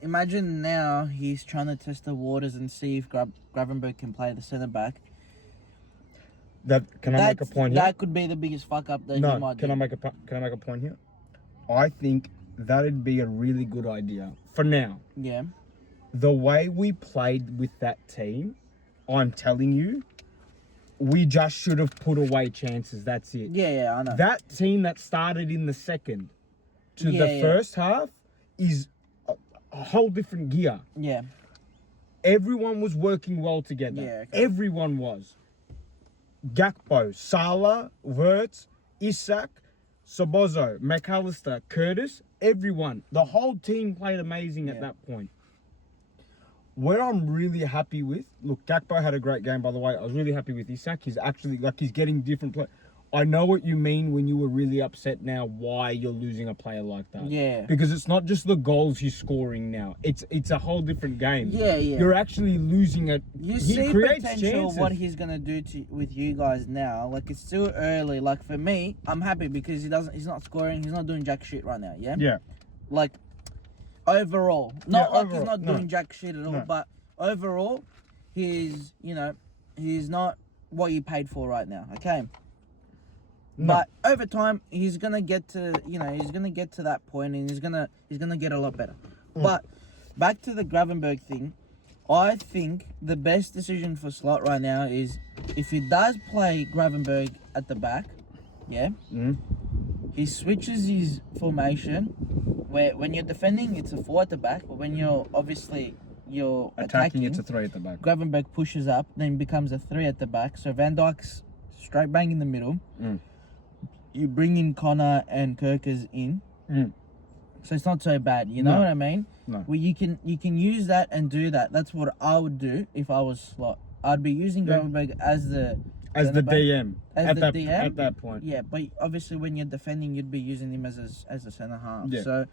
imagine now he's trying to test the waters and see if Gravenberch can play the centre back. Can I make a point here? That could be the biggest fuck up that he might do. Can I make a point here? I think that'd be a really good idea for now. Yeah. The way we played with that team, I'm telling you, we just should have put away chances. That's it. Yeah, I know. That team that started in the second to the first half is a whole different gear. Yeah. Everyone was working well together. Yeah, okay. Everyone was. Gakpo, Salah, Wirtz, Isak, Sobozo, McAllister, Curtis, everyone. The whole team played amazing at that point. Where I'm really happy with, look, Gakpo had a great game, by the way. I was really happy with Isak. He's actually, he's getting different play. I know what you mean when you were really upset now why you're losing a player like that. Yeah. Because it's not just the goals he's scoring now. It's a whole different game. Yeah, yeah. You're actually losing it. You He see creates potential chances. of what he's gonna do with you guys now. Like, it's still early. Like, for me, I'm happy because he's not scoring, he's not doing jack shit right now. Yeah. Yeah. Like, overall, not like overall, he's not no. doing jack shit at all, No. but overall, he's he's not what you paid for right now. Okay. No. But over time, he's gonna get to that point, and he's gonna get a lot better. But back to the Gravenberg thing, I think the best decision for Slot right now is if he does play Gravenberg at the back, yeah, he switches his formation where when you're defending it's a 4 at the back, but when you're attacking it's a 3 at the back. Gravenberg pushes up, then becomes a 3 at the back. So Van Dijk's straight bang in the middle. You bring in Connor and Kirkers in, so it's not so bad. You know what I mean? No. Well, you can use that and do that. That's what I would do if I was Slot. I'd be using Gravenberg as the DM as the DM at that point. Yeah, but obviously when you're defending, you'd be using him as a centre half. Yeah.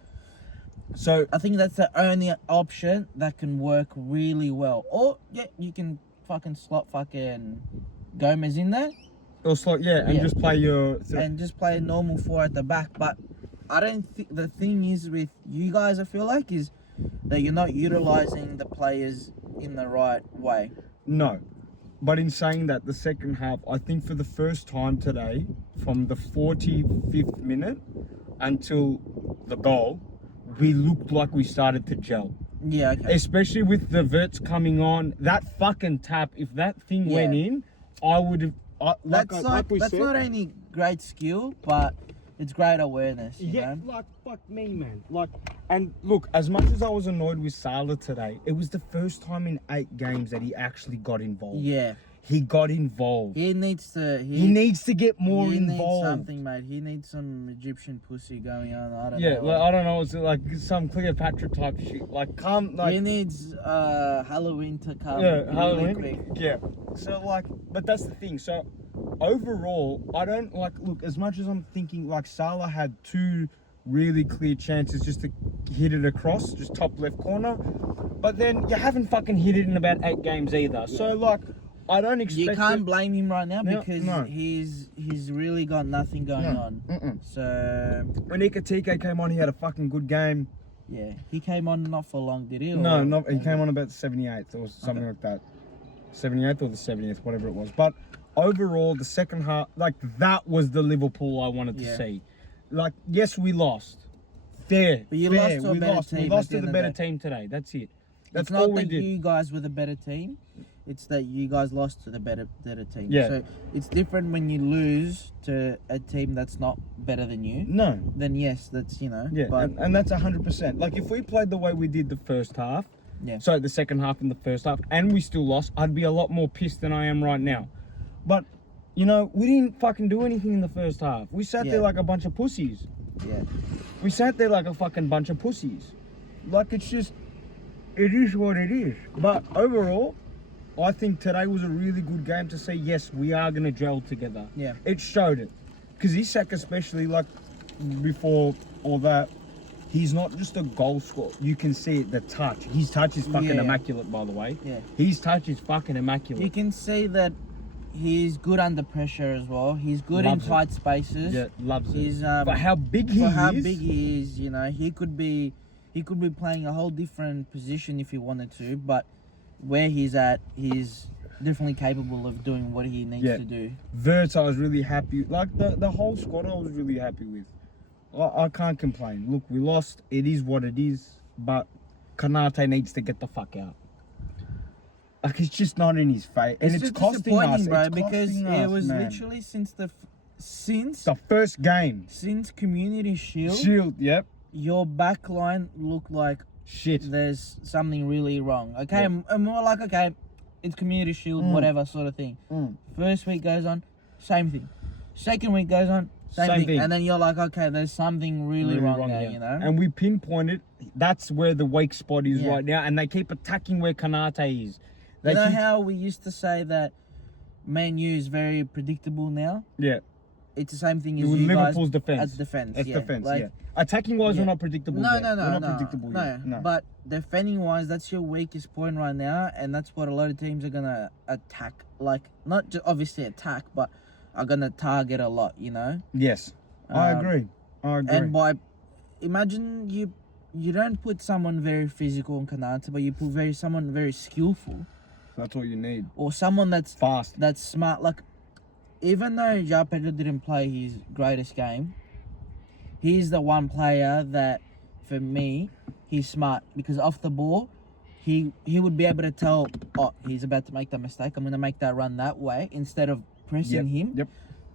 So I think that's the only option that can work really well. Or you can fucking slot fucking Gomez in there. Or Slot, and just play your... And just play a normal 4 at the back. But I don't think... The thing is with you guys, I feel like, is that you're not utilising the players in the right way. No. But in saying that, the second half, I think for the first time today, from the 45th minute until the goal, we looked like we started to gel. Yeah, okay. Especially with the Verts coming on. That fucking tap, if that thing went in, I would have... That's not only great skill, but it's great awareness. You know? Like, fuck me, man. Like, and look, as much as I was annoyed with Salah today, it was the first time in 8 games that he actually got involved. Yeah. He got involved. He needs to... He needs to get more he involved. Needs something, mate. He needs some Egyptian pussy going on. I don't know. Yeah, like, I don't know. It's like some Cleopatra type shit. Like, come, like... He needs Halloween to come Halloween. quick. Yeah. So, like, but that's the thing. So, overall, I don't, like, look, as much as I'm thinking, like, Salah had 2 really clear chances just to hit it across, just top left corner. But then you haven't fucking hit it in about 8 games either. So, like... I don't expect. You can't blame him right now No, because no. he's really got nothing going on. So when Ikatike came on, he had a fucking good game. yeah, he came on not for long, did he? No, he came on about the 78th or something like that. 78th or the 70th, whatever it was. But overall, the second half, like that was the Liverpool I wanted to see. Like, yes, we lost. Fair. But you fair. lost to a better team. We lost at to the end better of the day. team today. That's it. That's It's not all we that did. you guys were the better team. It's that you guys lost to the better team. Yeah. So it's different when you lose to a team that's not better than you. No. Then yes, that's Yeah, But and that's 100%. Like, if we played the way we did the first half, so the second half and the first half, and we still lost, I'd be a lot more pissed than I am right now. But, you know, we didn't fucking do anything in the first half. We sat there like a bunch of pussies. yeah. We sat there like a fucking bunch of pussies. Like, it's just, it is what it is. But overall, I think today was a really good game to say, yes, we are going to gel together. Yeah. It showed it. Because Isak especially, like, before all that, he's not just a goal scorer. You can see it, the touch. His touch is fucking immaculate, by the way. Yeah. His touch is fucking immaculate. You can see that he's good under pressure as well. He's good Loves in tight spaces. Yeah, loves He's it. But how big he is. big he is, you know, he could be playing a whole different position if he wanted to, but where he's at, he's definitely capable of doing what he needs to do. Verts, I was really happy. Like, the whole squad I was really happy with. I can't complain. Look, we lost. It is what it is. But Kanate needs to get the fuck out. Like, it's just not in his face. And it's just costing us. bro, It's because costing it us, was man. literally since the first game. since Community Shield, Yep. your back line looked like Shit. there's something really wrong. Okay, and we're like, okay, it's Community Shield, whatever sort of thing. First week goes on, same thing. Second week goes on, same thing. And then you're like, okay, there's something really wrong there, here. you know? And we pinpointed, that's where the weak spot is right now. And they keep attacking where Kanate is. You know how we used to say that Man U is very predictable now? Yeah. it's the same thing It as was you Liverpool's guys defense. at defense. It's yeah. defense, Like, yeah. Attacking wise, yeah. we're not predictable. No, yet. no, no, we're not no, predictable no. yet. No. But defending wise, that's your weakest point right now, and that's what a lot of teams are gonna attack. Like, not just obviously attack, but are gonna target a lot. You know. Yes, I Um, agree. I agree. And by imagine you don't put someone very physical in Kanata, but you put someone very skillful, That's what you need. or someone that's Fast. smart. Like, even though João Pedro didn't play his greatest game, he's the one player that, for me, he's smart because off the ball, he would be able to tell, oh, he's about to make that mistake. I'm gonna make that run that way instead of pressing him. Yep.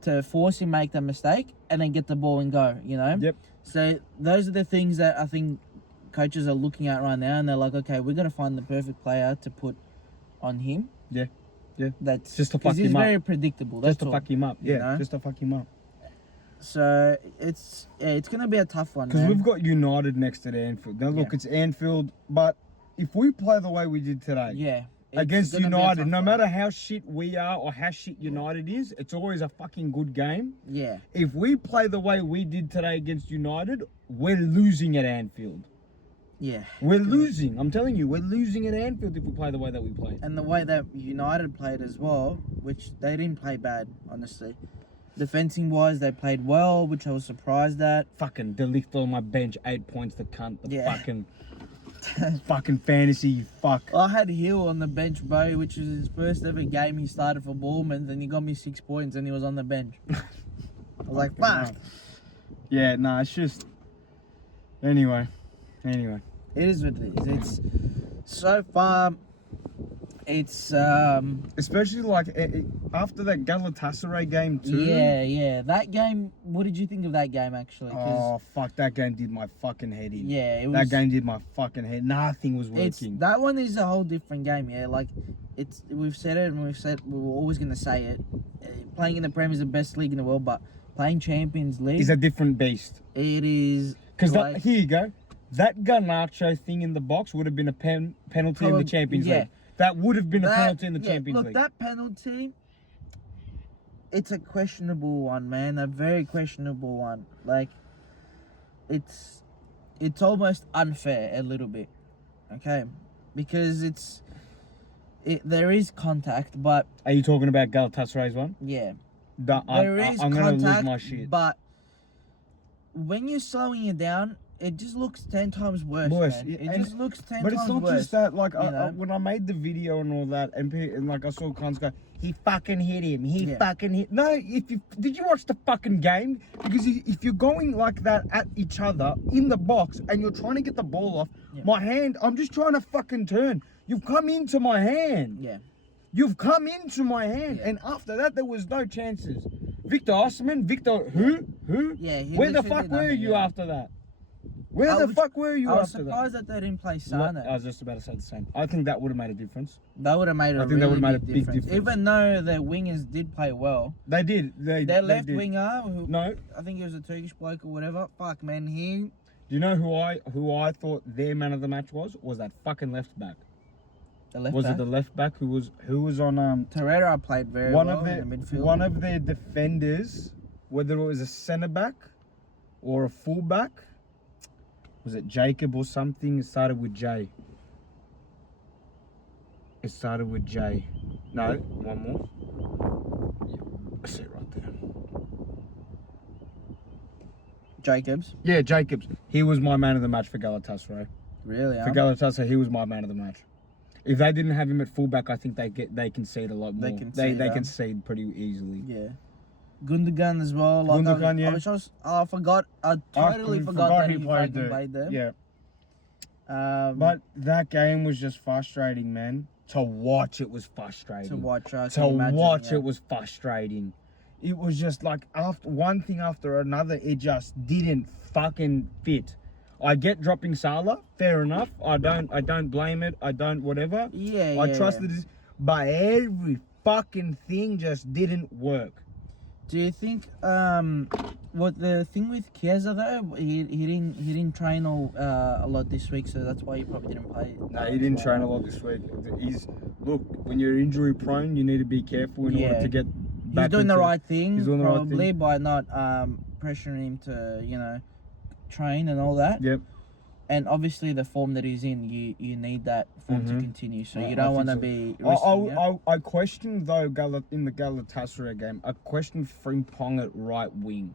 To force him make that mistake and then get the ball and go, you know? Yep. So those are the things that I think coaches are looking at right now, and they're like, okay, we're going to find the perfect player to put on him. Yeah. Yeah. That's Just to fuck he's him up. very predictable. That's Just to all. fuck him up. you Yeah. know? Just to fuck him up. So it's going to be a tough one, Because man. we've got United next to the Anfield. Now look, Yeah. it's Anfield, but if we play the way we did today, Yeah. it's against gonna be a United, tough no one. matter how shit we are or how shit United is, it's always a fucking good game. Yeah. If we play the way we did today against United, we're losing at Anfield. Yeah. We're losing. I'm telling you, we're losing at Anfield if we play the way that we played. And the way that United played as well, which they didn't play bad, honestly. Defensing wise, they played well, which I was surprised at. Fucking De Ligt on my bench, 8 points to cunt. The Yeah. fucking fantasy, you fuck. I had Hill on the bench, bro, which was his first ever game he started for Bournemouth, and he got me 6 points, and he was on the bench. I was like, fuck. Yeah, nah, it's just... Anyway. It is what it is. It's so far. It's Especially like after that Galatasaray game too. yeah. That game. What did you think of that game actually? 'Cause, Oh fuck! That game did my fucking head in. yeah, it was. That game did my fucking head. Nothing was It's working. that one is a whole different game. Yeah, like we've said it and we're always gonna say it. Playing in the Premier is the best league in the world, but playing Champions League, It's a different beast. it is. Because like, here you go. That Garnacho thing in the box would have been a penalty in the Champions League. That would have been a penalty in the Champions look, League. that penalty, it's a questionable one, man. A very questionable one. Like, it's almost unfair a little bit, okay? Because there is contact, but Are you talking about Galatasaray's one? yeah, I'm contact, gonna lose my shit. but when you're slowing it down, it just looks 10 times worse, man. yeah, It and- just looks 10 But times it's not worse. just that. Like you know? when I made the video and all that, and like I saw cons go, he fucking hit him. He fucking hit. No, did you watch the fucking game? Because if you're going like that at each other in the box and you're trying to get the ball off, my hand, I'm just trying to fucking turn. You've come into my hand. Yeah. You've come into my hand, and after that there was no chances. Victor Osman, who? Yeah. He Where the literally fuck did were nothing, you yeah. after that? Where the fuck were you I was after that? surprised that they didn't play What? Sane. I was just about to say the same. I think that would have made a difference. That would have made I think that really would've made a big big difference. difference. Even though their wingers did play well. They did. Their left did. winger, who No. I think he was a Turkish bloke or whatever. Fuck, man, he. Do you know who I thought their man of the match was? Was that fucking left back? The left Was back. it the left back who was on Torreira played very one well of in the midfield. one of their defenders, whether it was a centre back or a full back? Was it Jacob or something? It started with J. It started with J. No, one more. Yeah, I see it right there. Jacobs. Yeah, Jacobs. He was my man of the match for Galatasaray. Really? For Galatasaray, he was my man of the match. If they didn't have him at fullback, I think they concede a lot more. They concede pretty easily. Yeah. Gundogan as well. Like Gundogan, yeah. I forgot. I totally forgot that he played there. Yeah. But But that game was just frustrating, man. To watch, it was frustrating. to watch, I To can imagine, watch, yeah. it was frustrating. It was just like after one thing after another, it just didn't fucking fit. I get dropping Salah, fair enough. I don't blame it. I don't whatever. Yeah, I yeah. trusted it, but every fucking thing just didn't work. Do you think what the thing with Chiesa though? He didn't train a lot this week, so that's why he probably didn't play. No, he didn't train a lot this week. Look, when you're injury prone, you need to be careful in order to get back doing the into- right thing, he's doing the right probably, thing. by not pressuring him to, train and all that. Yep. And obviously, the form that he's in, you need that form to Mhm. continue. So I you don't think want to so. be I, risking it. I questioned though in the Galatasaray game. I questioned Frimpong at right wing.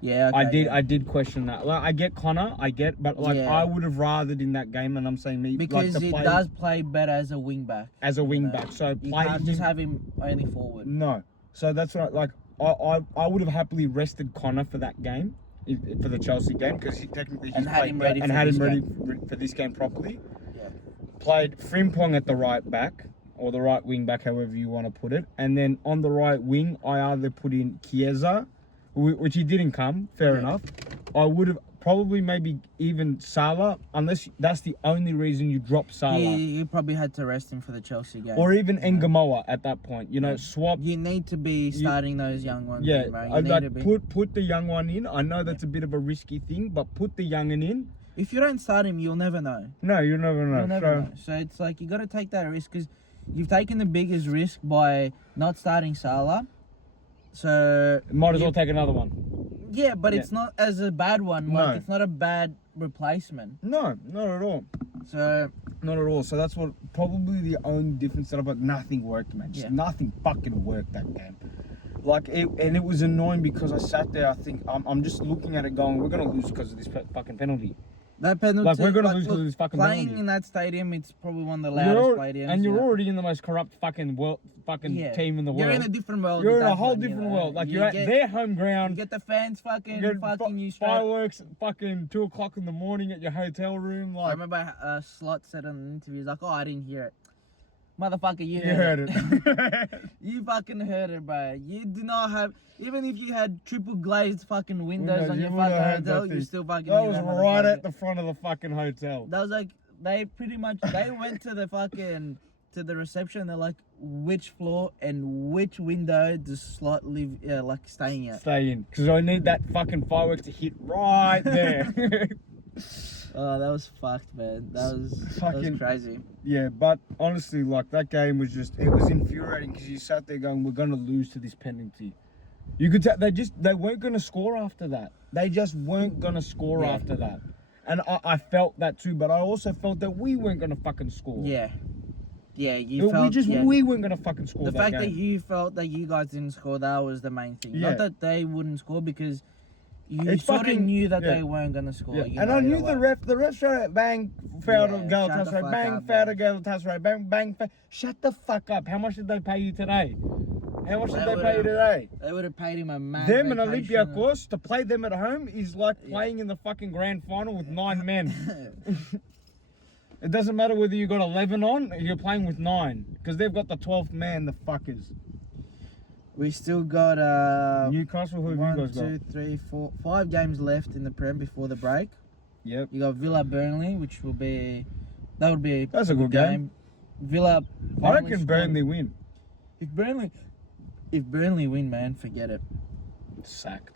Yeah, okay, I did question that. Like, I get Connor, but like Yeah. I would have rathered in that game, and I'm saying me because like, he play does play better as a wing back. as a wing know. back. So You play can't just him- have him only forward. No. So that's what I would have happily rested Connor for that game, for the Chelsea game, because he technically And had him ready and for had this him ready for this game properly. Yeah. Played Frimpong at the right back, or the right wing back, however you want to put it. And then on the right wing, I either put in Chiesa, which he didn't come, fair Yeah. enough. I would have probably maybe even Salah, unless that's the only reason you drop Salah. You probably had to rest him for the Chelsea game. Or even Ngamoa at that point. Swap. You need to be starting those young ones. Yeah, in, right? You I'd need like to be. put the young one in. I know that's a bit of a risky thing, but put the young'un in. If you don't start him, you'll never know. No, you never know. You'll never know. So it's like you got to take that risk because you've taken the biggest risk by not starting Salah. So Might as well take another one. yeah, but Yeah. it's not as a bad one. No. Like it's not a bad replacement. No, not at all. So Not at all. So that's what probably the only difference that but nothing worked, man. Just Yeah. nothing fucking worked that game. And it was annoying because I sat there. I think I'm just looking at it, going, we're gonna lose because of this fucking penalty. that penalty. Like, we're gonna lose look, because of this fucking playing penalty. in that stadium. It's probably one of the loudest stadiums. And you're yeah. already in the most corrupt fucking team in the world. You're in a different world. You're with in a that whole one, different know. world. Like You you're at get- their home You ground. get the fans fucking You get you straight. fireworks fucking 2:00 in the morning at your hotel room. I Like remember Slot said on an interview, he's like, "Oh, I didn't hear it." Motherfucker, you you heard it. You fucking heard it, bro. You do not have, even if you had triple glazed fucking windows on you your would've fucking heard hotel, that you thing. still fucking That hear was that right motherfucker. at the front of the fucking hotel. That was like, they pretty much, they went to the fucking, to the reception, they're like, which floor and which window does Slot live, staying at? Stay in, because I need that fucking fireworks to hit right there. Oh, that was fucked, man. That was Fucking- crazy. Yeah, but honestly, like that game was it was infuriating because you sat there going, we're gonna lose to this penalty. You could tell they weren't gonna score after that. They just weren't gonna score Yeah. after that. And I felt that too, but I also felt that we weren't gonna fucking score. Yeah. Yeah, you felt, we weren't gonna fucking score. the fact that game. you felt that you guys didn't score, that was the main thing. Yeah. Not that they wouldn't score, because you It's sort of fucking- knew that yeah. they weren't gonna score. Yeah. You And know, I knew either way. the ref straight up, bang, foul to Yeah, shut the Galatasaray, fuck bang, up, foul to man. Galatasaray, bang, bang, shut the fuck up. How much did they pay you today? How much did They they pay you would've- today? They would have paid him a mad Them and vacation. Olympiacos, to play them at home is like playing in the fucking grand final with 9 men. It doesn't matter whether you got 11 on or you're playing with 9, because they've got the 12th man, the fuckers. We still got Newcastle, who have you 1, guys 2, 3, 4, 5 games left in the Prem before the break. Yep. You got Villa Burnley, which will be, that would be That's a good game. Villa. I finally reckon scored- Burnley win. If Burnley win, man, forget it. Sacked.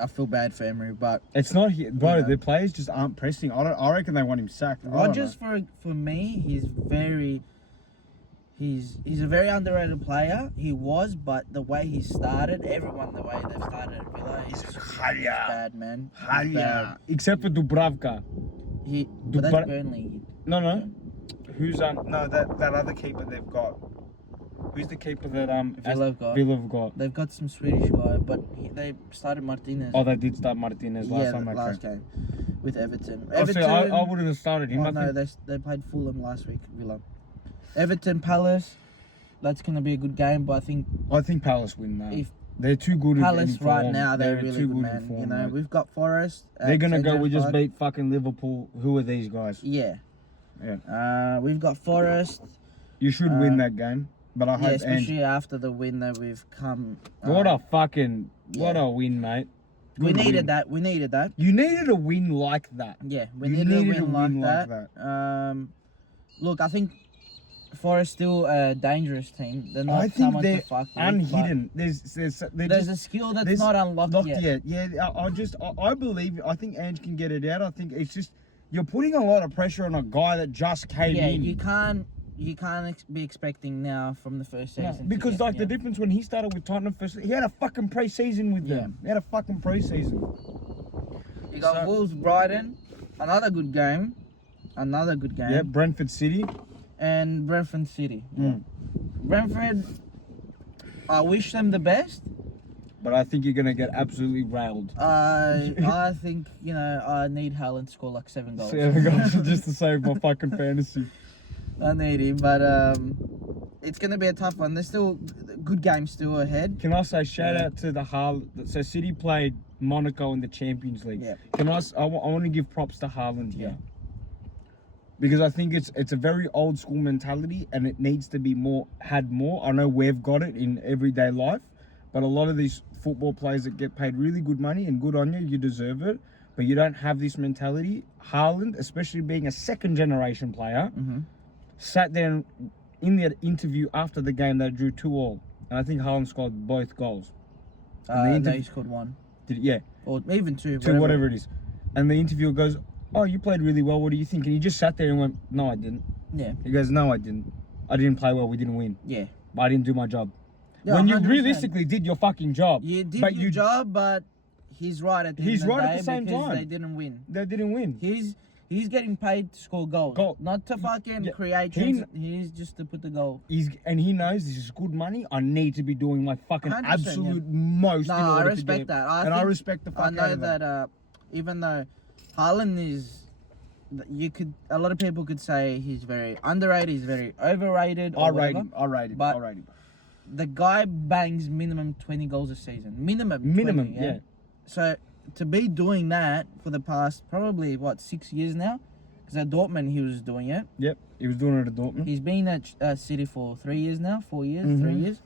I feel bad for Emery, but It's not here, bro. Yeah. The players just aren't pressing. I reckon they want him sacked. I don't Rodgers, for me, he's a very underrated player. He was, but the way he started, everyone the way they've started at Villa, He's he's Halia. bad, man. He's Halia. bad. Except for Dubravka. But that's But- Burnley. No. Who's no that other keeper they've got. Who's the keeper that Villa have got. Villa have got? They've got some Swedish guy, but they started Martinez. Oh, they did start Martinez last time. last game with Everton. Oh, so I would have started him. Oh I no, think. they played Fulham last week. Villa, Everton, Palace. That's gonna be a good game, but I think Palace win now. if They're too good in Palace form. right now, they're really too good, in man. form, You know, mate. we've got Forest. They're gonna go. We just Centre beat fucking Liverpool. Who are these guys? Yeah. Yeah. We've got Forest. You should win that game, but I Yeah, hope Ange. especially after the win that we've come. What a yeah. win, mate. We Good needed win. that. We needed that. You needed a win like that. Yeah, we You needed, needed a win like that. Look, I think Forest still a dangerous team. They're not I think someone they're to fuck with, unhidden. There's There's a skill that's there's not unlocked Not yet. yet. Yeah, I believe. I think Ange can get it out. I think it's just you're putting a lot of pressure on a guy that just came Yeah, in. you can't you can't be expecting now from the first No, season. because to like get, the difference when he started with Tottenham first, he had a fucking pre-season with them. He had a fucking pre-season. You got Wolves, Brighton, another good game. Yeah, Brentford City. And Brentford City. Mm. Brentford, I wish them the best. But I think you're gonna get absolutely railed. I think, I need Haaland to score like 7 goals. 7 goals just to save my fucking fantasy. I need him, but it's gonna be a tough one. There's still good games still ahead. Can I say shout out to the So City played Monaco in the Champions League. Yeah. I want to give props to Haaland here. Because I think it's a very old school mentality and it needs to be had more. I know we've got it in everyday life, but a lot of these football players that get paid really good money, and good on you, you deserve it, but you don't have this mentality. Haaland, especially being a second generation player, sat there in the interview after the game they drew 2-2, and I think Haaland scored both goals. No, he scored 1. Yeah. Or even 2. Whatever it is. And the interviewer goes, "Oh, you played really well. What do you think?" And he just sat there and went, "No, I didn't." Yeah. He goes, "No, I didn't. I didn't play well. We didn't win. Yeah. But I didn't do my job." Yeah, when you 100%. realistically did your fucking job. You did your job, but he's right at the end of the day, at the same because time. they didn't win. They didn't win. He's getting paid to score goals. Not to fucking create chances. He's just to put the goal. He knows this is good money. I need to be doing my fucking 100%, absolute most in order I to respect get that. I respect the fuck I know out of that. that even though Haaland is, a lot of people could say he's very underrated, he's very overrated. I rate him. But I rate him. the guy bangs minimum 20 goals a season. Minimum, 20, yeah. So to be doing that for the past probably 6 years now, because at Dortmund he was doing it. Yep, he was doing it at Dortmund. He's been at City for 3 years now, 4 years, 3 years.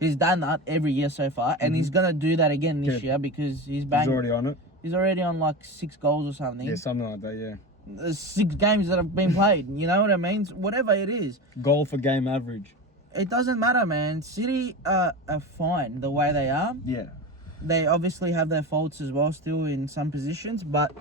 He's done that every year so far, and he's gonna do that again this year because he's already on it. He's already on like 6 goals or something. Yeah, something like that. Yeah. There's 6 games that have been played. You know what I mean? So whatever it is. Goal for game average. It doesn't matter, man. City are fine the way they are. Yeah. They obviously have their faults as well still in some positions, but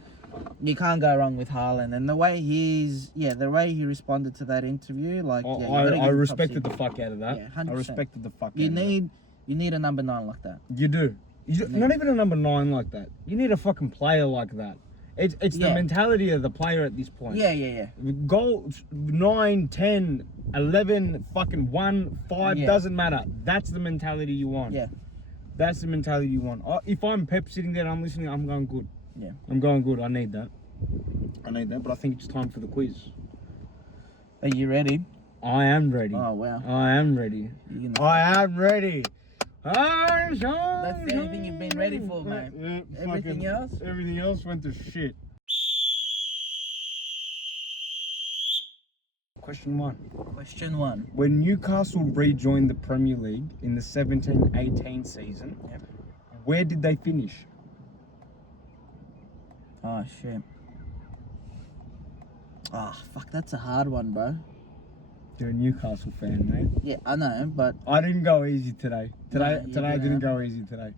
you can't go wrong with Haaland. And the way the way he responded to that interview, like I respected the fuck out of that. Yeah, 100%. I respected the fuck out of that. You need a number 9 like that. You do. Not even a number 9 like that. You need a fucking player like that. It's the mentality of the player at this point. Yeah. Goal 9, 10, 11, fucking 1, 5, doesn't matter. That's the mentality you want. Yeah. That's the mentality you want. If I'm Pep sitting there and I'm listening, I'm going good. Yeah. I'm going good. I need that. But I think it's time for the quiz. Are you ready? I am ready. Oh, wow. I am ready. I am ready. That's the only thing you've been ready for, mate. Everything else? Everything else went to shit. Question 1. Question 1. When Newcastle rejoined the Premier League in the 17-18 season, where did they finish? Oh, shit. Oh, fuck, that's a hard one, bro. You're a Newcastle fan, mate. Yeah, I know, but... I didn't go easy today. Today I didn't go easy today.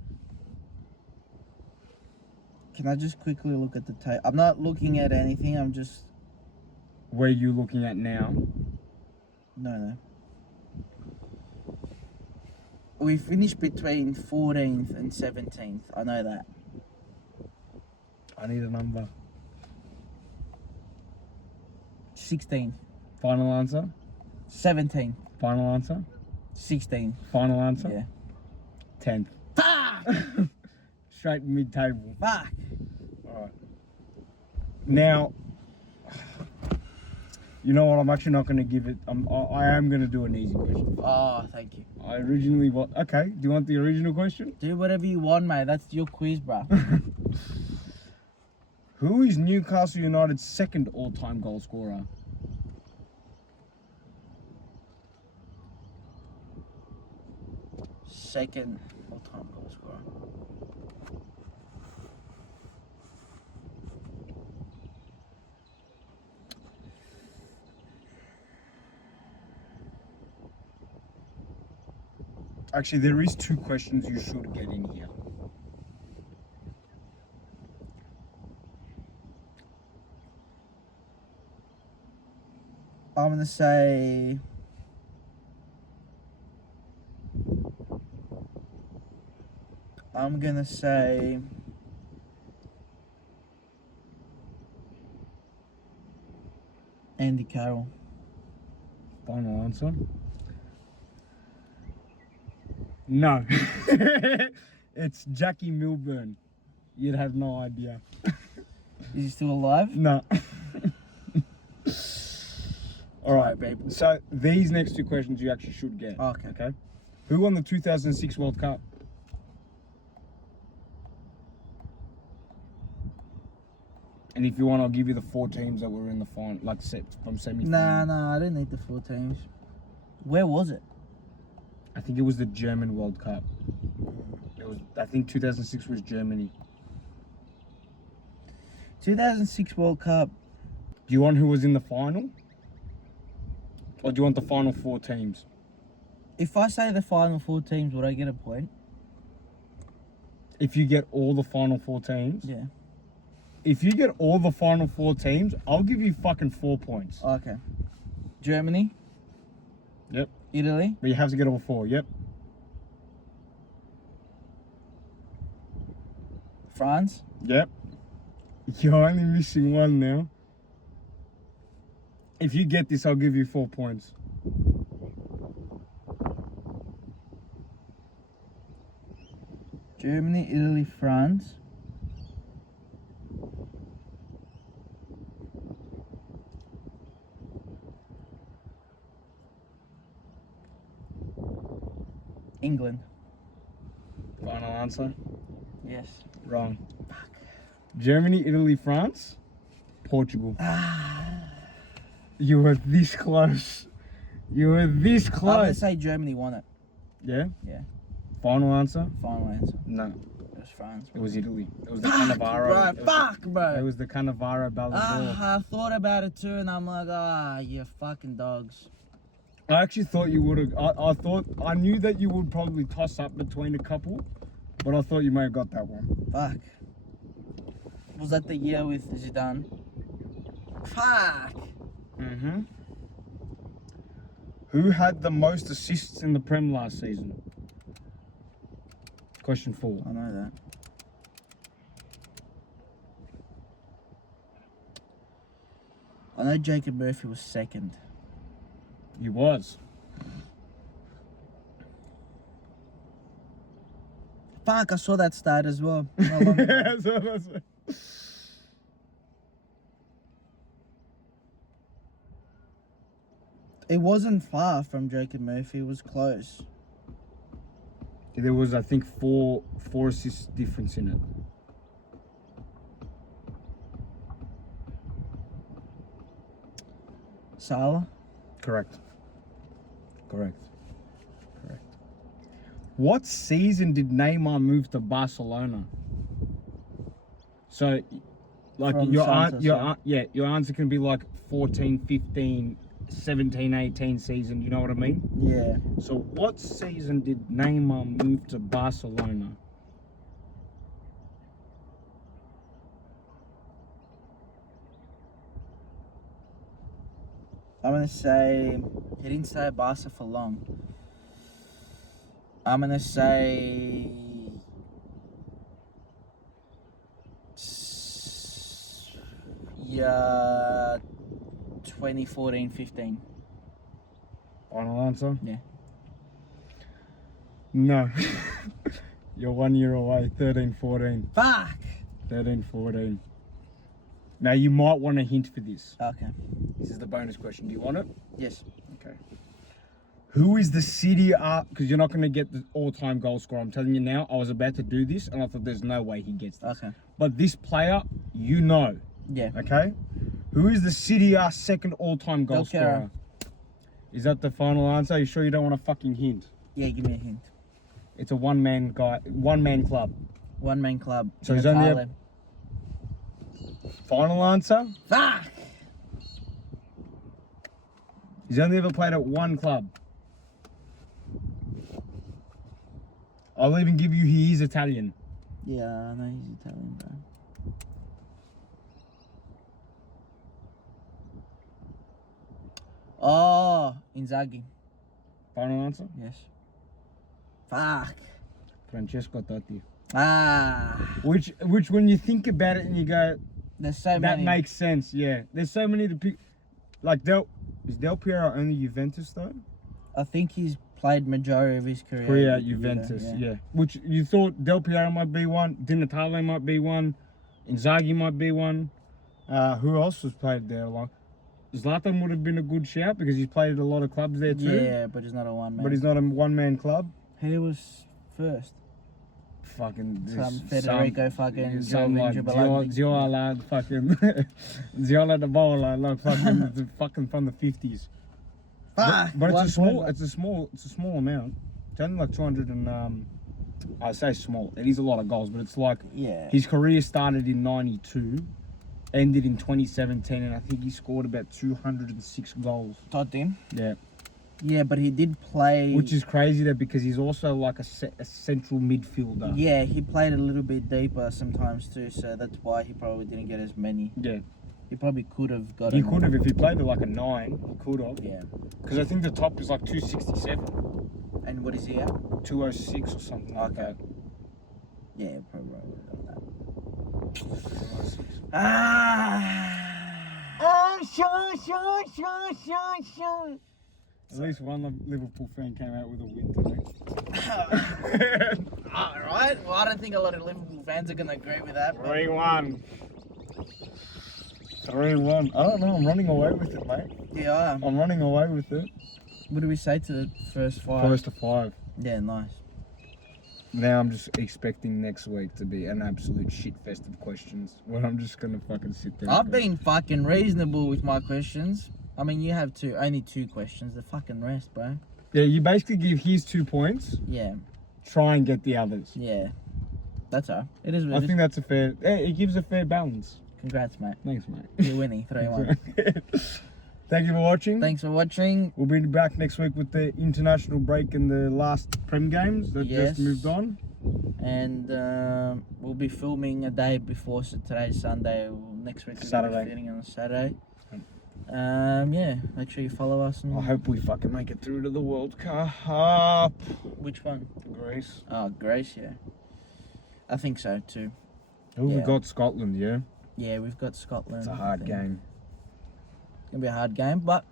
Can I just quickly look at the tape? I'm not looking at anything, I'm just... Where are you looking at now? No. We finished between 14th and 17th. I know that. I need a number. 16. Final answer? 17. Final answer? 16. Final answer? Yeah. 10th. Fuck! Straight mid-table. Fuck! Alright. Now, you know what? I'm actually not going to give it... I am going to do an easy question. Oh, thank you. I originally... Okay, do you want the original question? Do whatever you want, mate. That's your quiz, bro. Who is Newcastle United's second all-time goal scorer? Second all-time goal scorer. Actually, there is 2 questions you should get in here. I'm gonna say. I'm gonna say. Andy Carroll. Final answer. No. It's Jackie Milburn. You'd have no idea. Is he still alive? No. All right, babe. So these next two questions you actually should get. Okay. Okay. Who won the 2006 World Cup? And if you want, I'll give you the 4 teams that were in the final, like set from semi-final. Nah, I don't need the 4 teams. Where was it? I think it was the German World Cup. It was. I think 2006 was Germany. 2006 World Cup. Do you want who was in the final? Or do you want the final 4 teams? If I say the final 4 teams, would I get a point? If you get all the final 4 teams? Yeah. If you get all the final 4 teams, I'll give you fucking 4 points. Okay. Germany. Yep. Italy. But you have to get all 4, yep. France. Yep. You're only missing 1 now. If you get this, I'll give you 4 points. Germany, Italy, France. England. Final answer? Yes. Wrong. Germany, Italy, France, Portugal. You were this close. You were this I'm gonna close. say Germany won it. Yeah? Yeah. Final answer? Final answer. No. It was France. It was Italy. It was the Fuck, Cannavaro. bro. It was Fuck, the, bro. It was the Cannavaro Ballon d'Or. I thought about it too, and I'm like, you fucking dogs. I actually thought you would have. I knew that you would probably toss up between a couple, but I thought you may have got that one. Fuck. Was that the year with Zidane? Fuck. Mm-hmm. Who had the most assists in the Prem last season? Question 4. I know that. I know Jacob Murphy was second. He was. Fuck, I saw that stat as well. Not long ago. It wasn't far from Jacob Murphy. It was close. There was, I think, four assists difference in it. Salah? Correct. What season did Neymar move to Barcelona? So, like From your Santos, your answer can be like 14, 15, 17, 18 season. You know what I mean? Yeah. So, what season did Neymar move to Barcelona? I'm gonna say he didn't stay at Barca for long. I'm gonna say yeah, 2014-15. Final answer? Yeah. No. You're 1 year away. 13-14. Fuck. 13-14. Now you might want a hint for this. Okay. This is the bonus question. Do you want it? Yes. Okay. Who is the City because you're not going to get the all-time goal scorer. I'm telling you now, I was about to do this and I thought there's no way he gets this. Okay. But this player, you know. Yeah. Okay? Who is the City second all-time goal Del Piero. scorer? Is that the final answer? Are you sure you don't want a fucking hint? Yeah, give me a hint. It's a one-man club. One man club. So in he's only Thailand. Final answer? Fuck. He's only ever played at one club. I'll even give you he is Italian. Yeah, I know he's Italian, bro. Oh, Inzaghi. Final answer? Yes. Fuck. Francesco Totti. Ah. Which when you think about it and you go, There's so that many. makes sense, yeah. There's so many to pick. Like, is Del Piero only Juventus, though? I think he's played majority of his career. Career at Juventus, yeah. Which you thought Del Piero might be one, Di Natale might be one, Inzaghi might be one. Who else was played there? Like, Zlatan would have been a good shout because he's played at a lot of clubs there too. Yeah, but he's not a one man. But he's not a one-man club. Who was first? Fucking Some Federico fucking some like Giovanni. Ziola fucking Ziola de Bola, like fucking fucking from the 50s. Fuck. But one it's a small amount. It's only like 200 and I say small. It is a lot of goals, but it's like Yeah. his career started in '92, ended in 2017, and I think he scored about 206 goals. Tottenham. Yeah. Yeah, but he did play. Which is crazy there because he's also like a central midfielder. Yeah, he played a little bit deeper sometimes too, so that's why he probably didn't get as many. Yeah. He probably could have got. He could have if he played at like a 9. He could have. Yeah. Because I think the top is like 267, And what is he at? 206 or something like that. Yeah, probably would have got that. Ah. Oh, sure. At least one Liverpool fan came out with a win today. Alright, well, I don't think a lot of Liverpool fans are going to agree with that. 3-1. 3-1. I don't know, I'm running away with it, mate. Yeah. I'm running away with it. What do we say to the first 5? First to 5. Yeah, nice. Now I'm just expecting next week to be an absolute shit fest of questions where I'm just going to fucking sit there. I've been fucking reasonable with my questions. I mean, you have only 2 questions. The fucking rest, bro. Yeah, you basically give his 2 points, Yeah, try and get the others. yeah. That's all. It is what I it is. think that's a fair, it gives a fair balance. Congrats, mate. Thanks, mate. You're winning 3-1. Thank you for watching. Thanks for watching. We'll be back next week with the international break and the last Prem games that just moved on. And we'll be filming a day before, so today's Sunday. Next week we'll Saturday. be filming on a Saturday. Yeah, make sure you follow us. I hope we fucking make it through to the World Cup. Which one? Greece. Oh, Grace, yeah. I think so too. Who we Yeah. got? Scotland, yeah? Yeah, we've got Scotland. It's a I hard think. game. It's going to be a hard game, but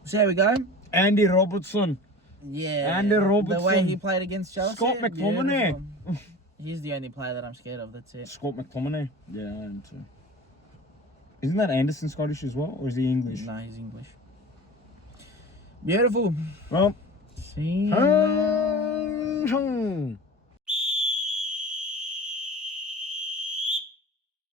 we'll see how we go. Andy Robertson. Yeah. Andy The way Robertson. he played against Chelsea. Scott McTominay. beautiful. He's the only player that I'm scared of, that's it. Scott McTominay. Yeah, I am too. Isn't that Anderson Scottish as well? Or is he English? No, he's English. Beautiful. Well, See ya.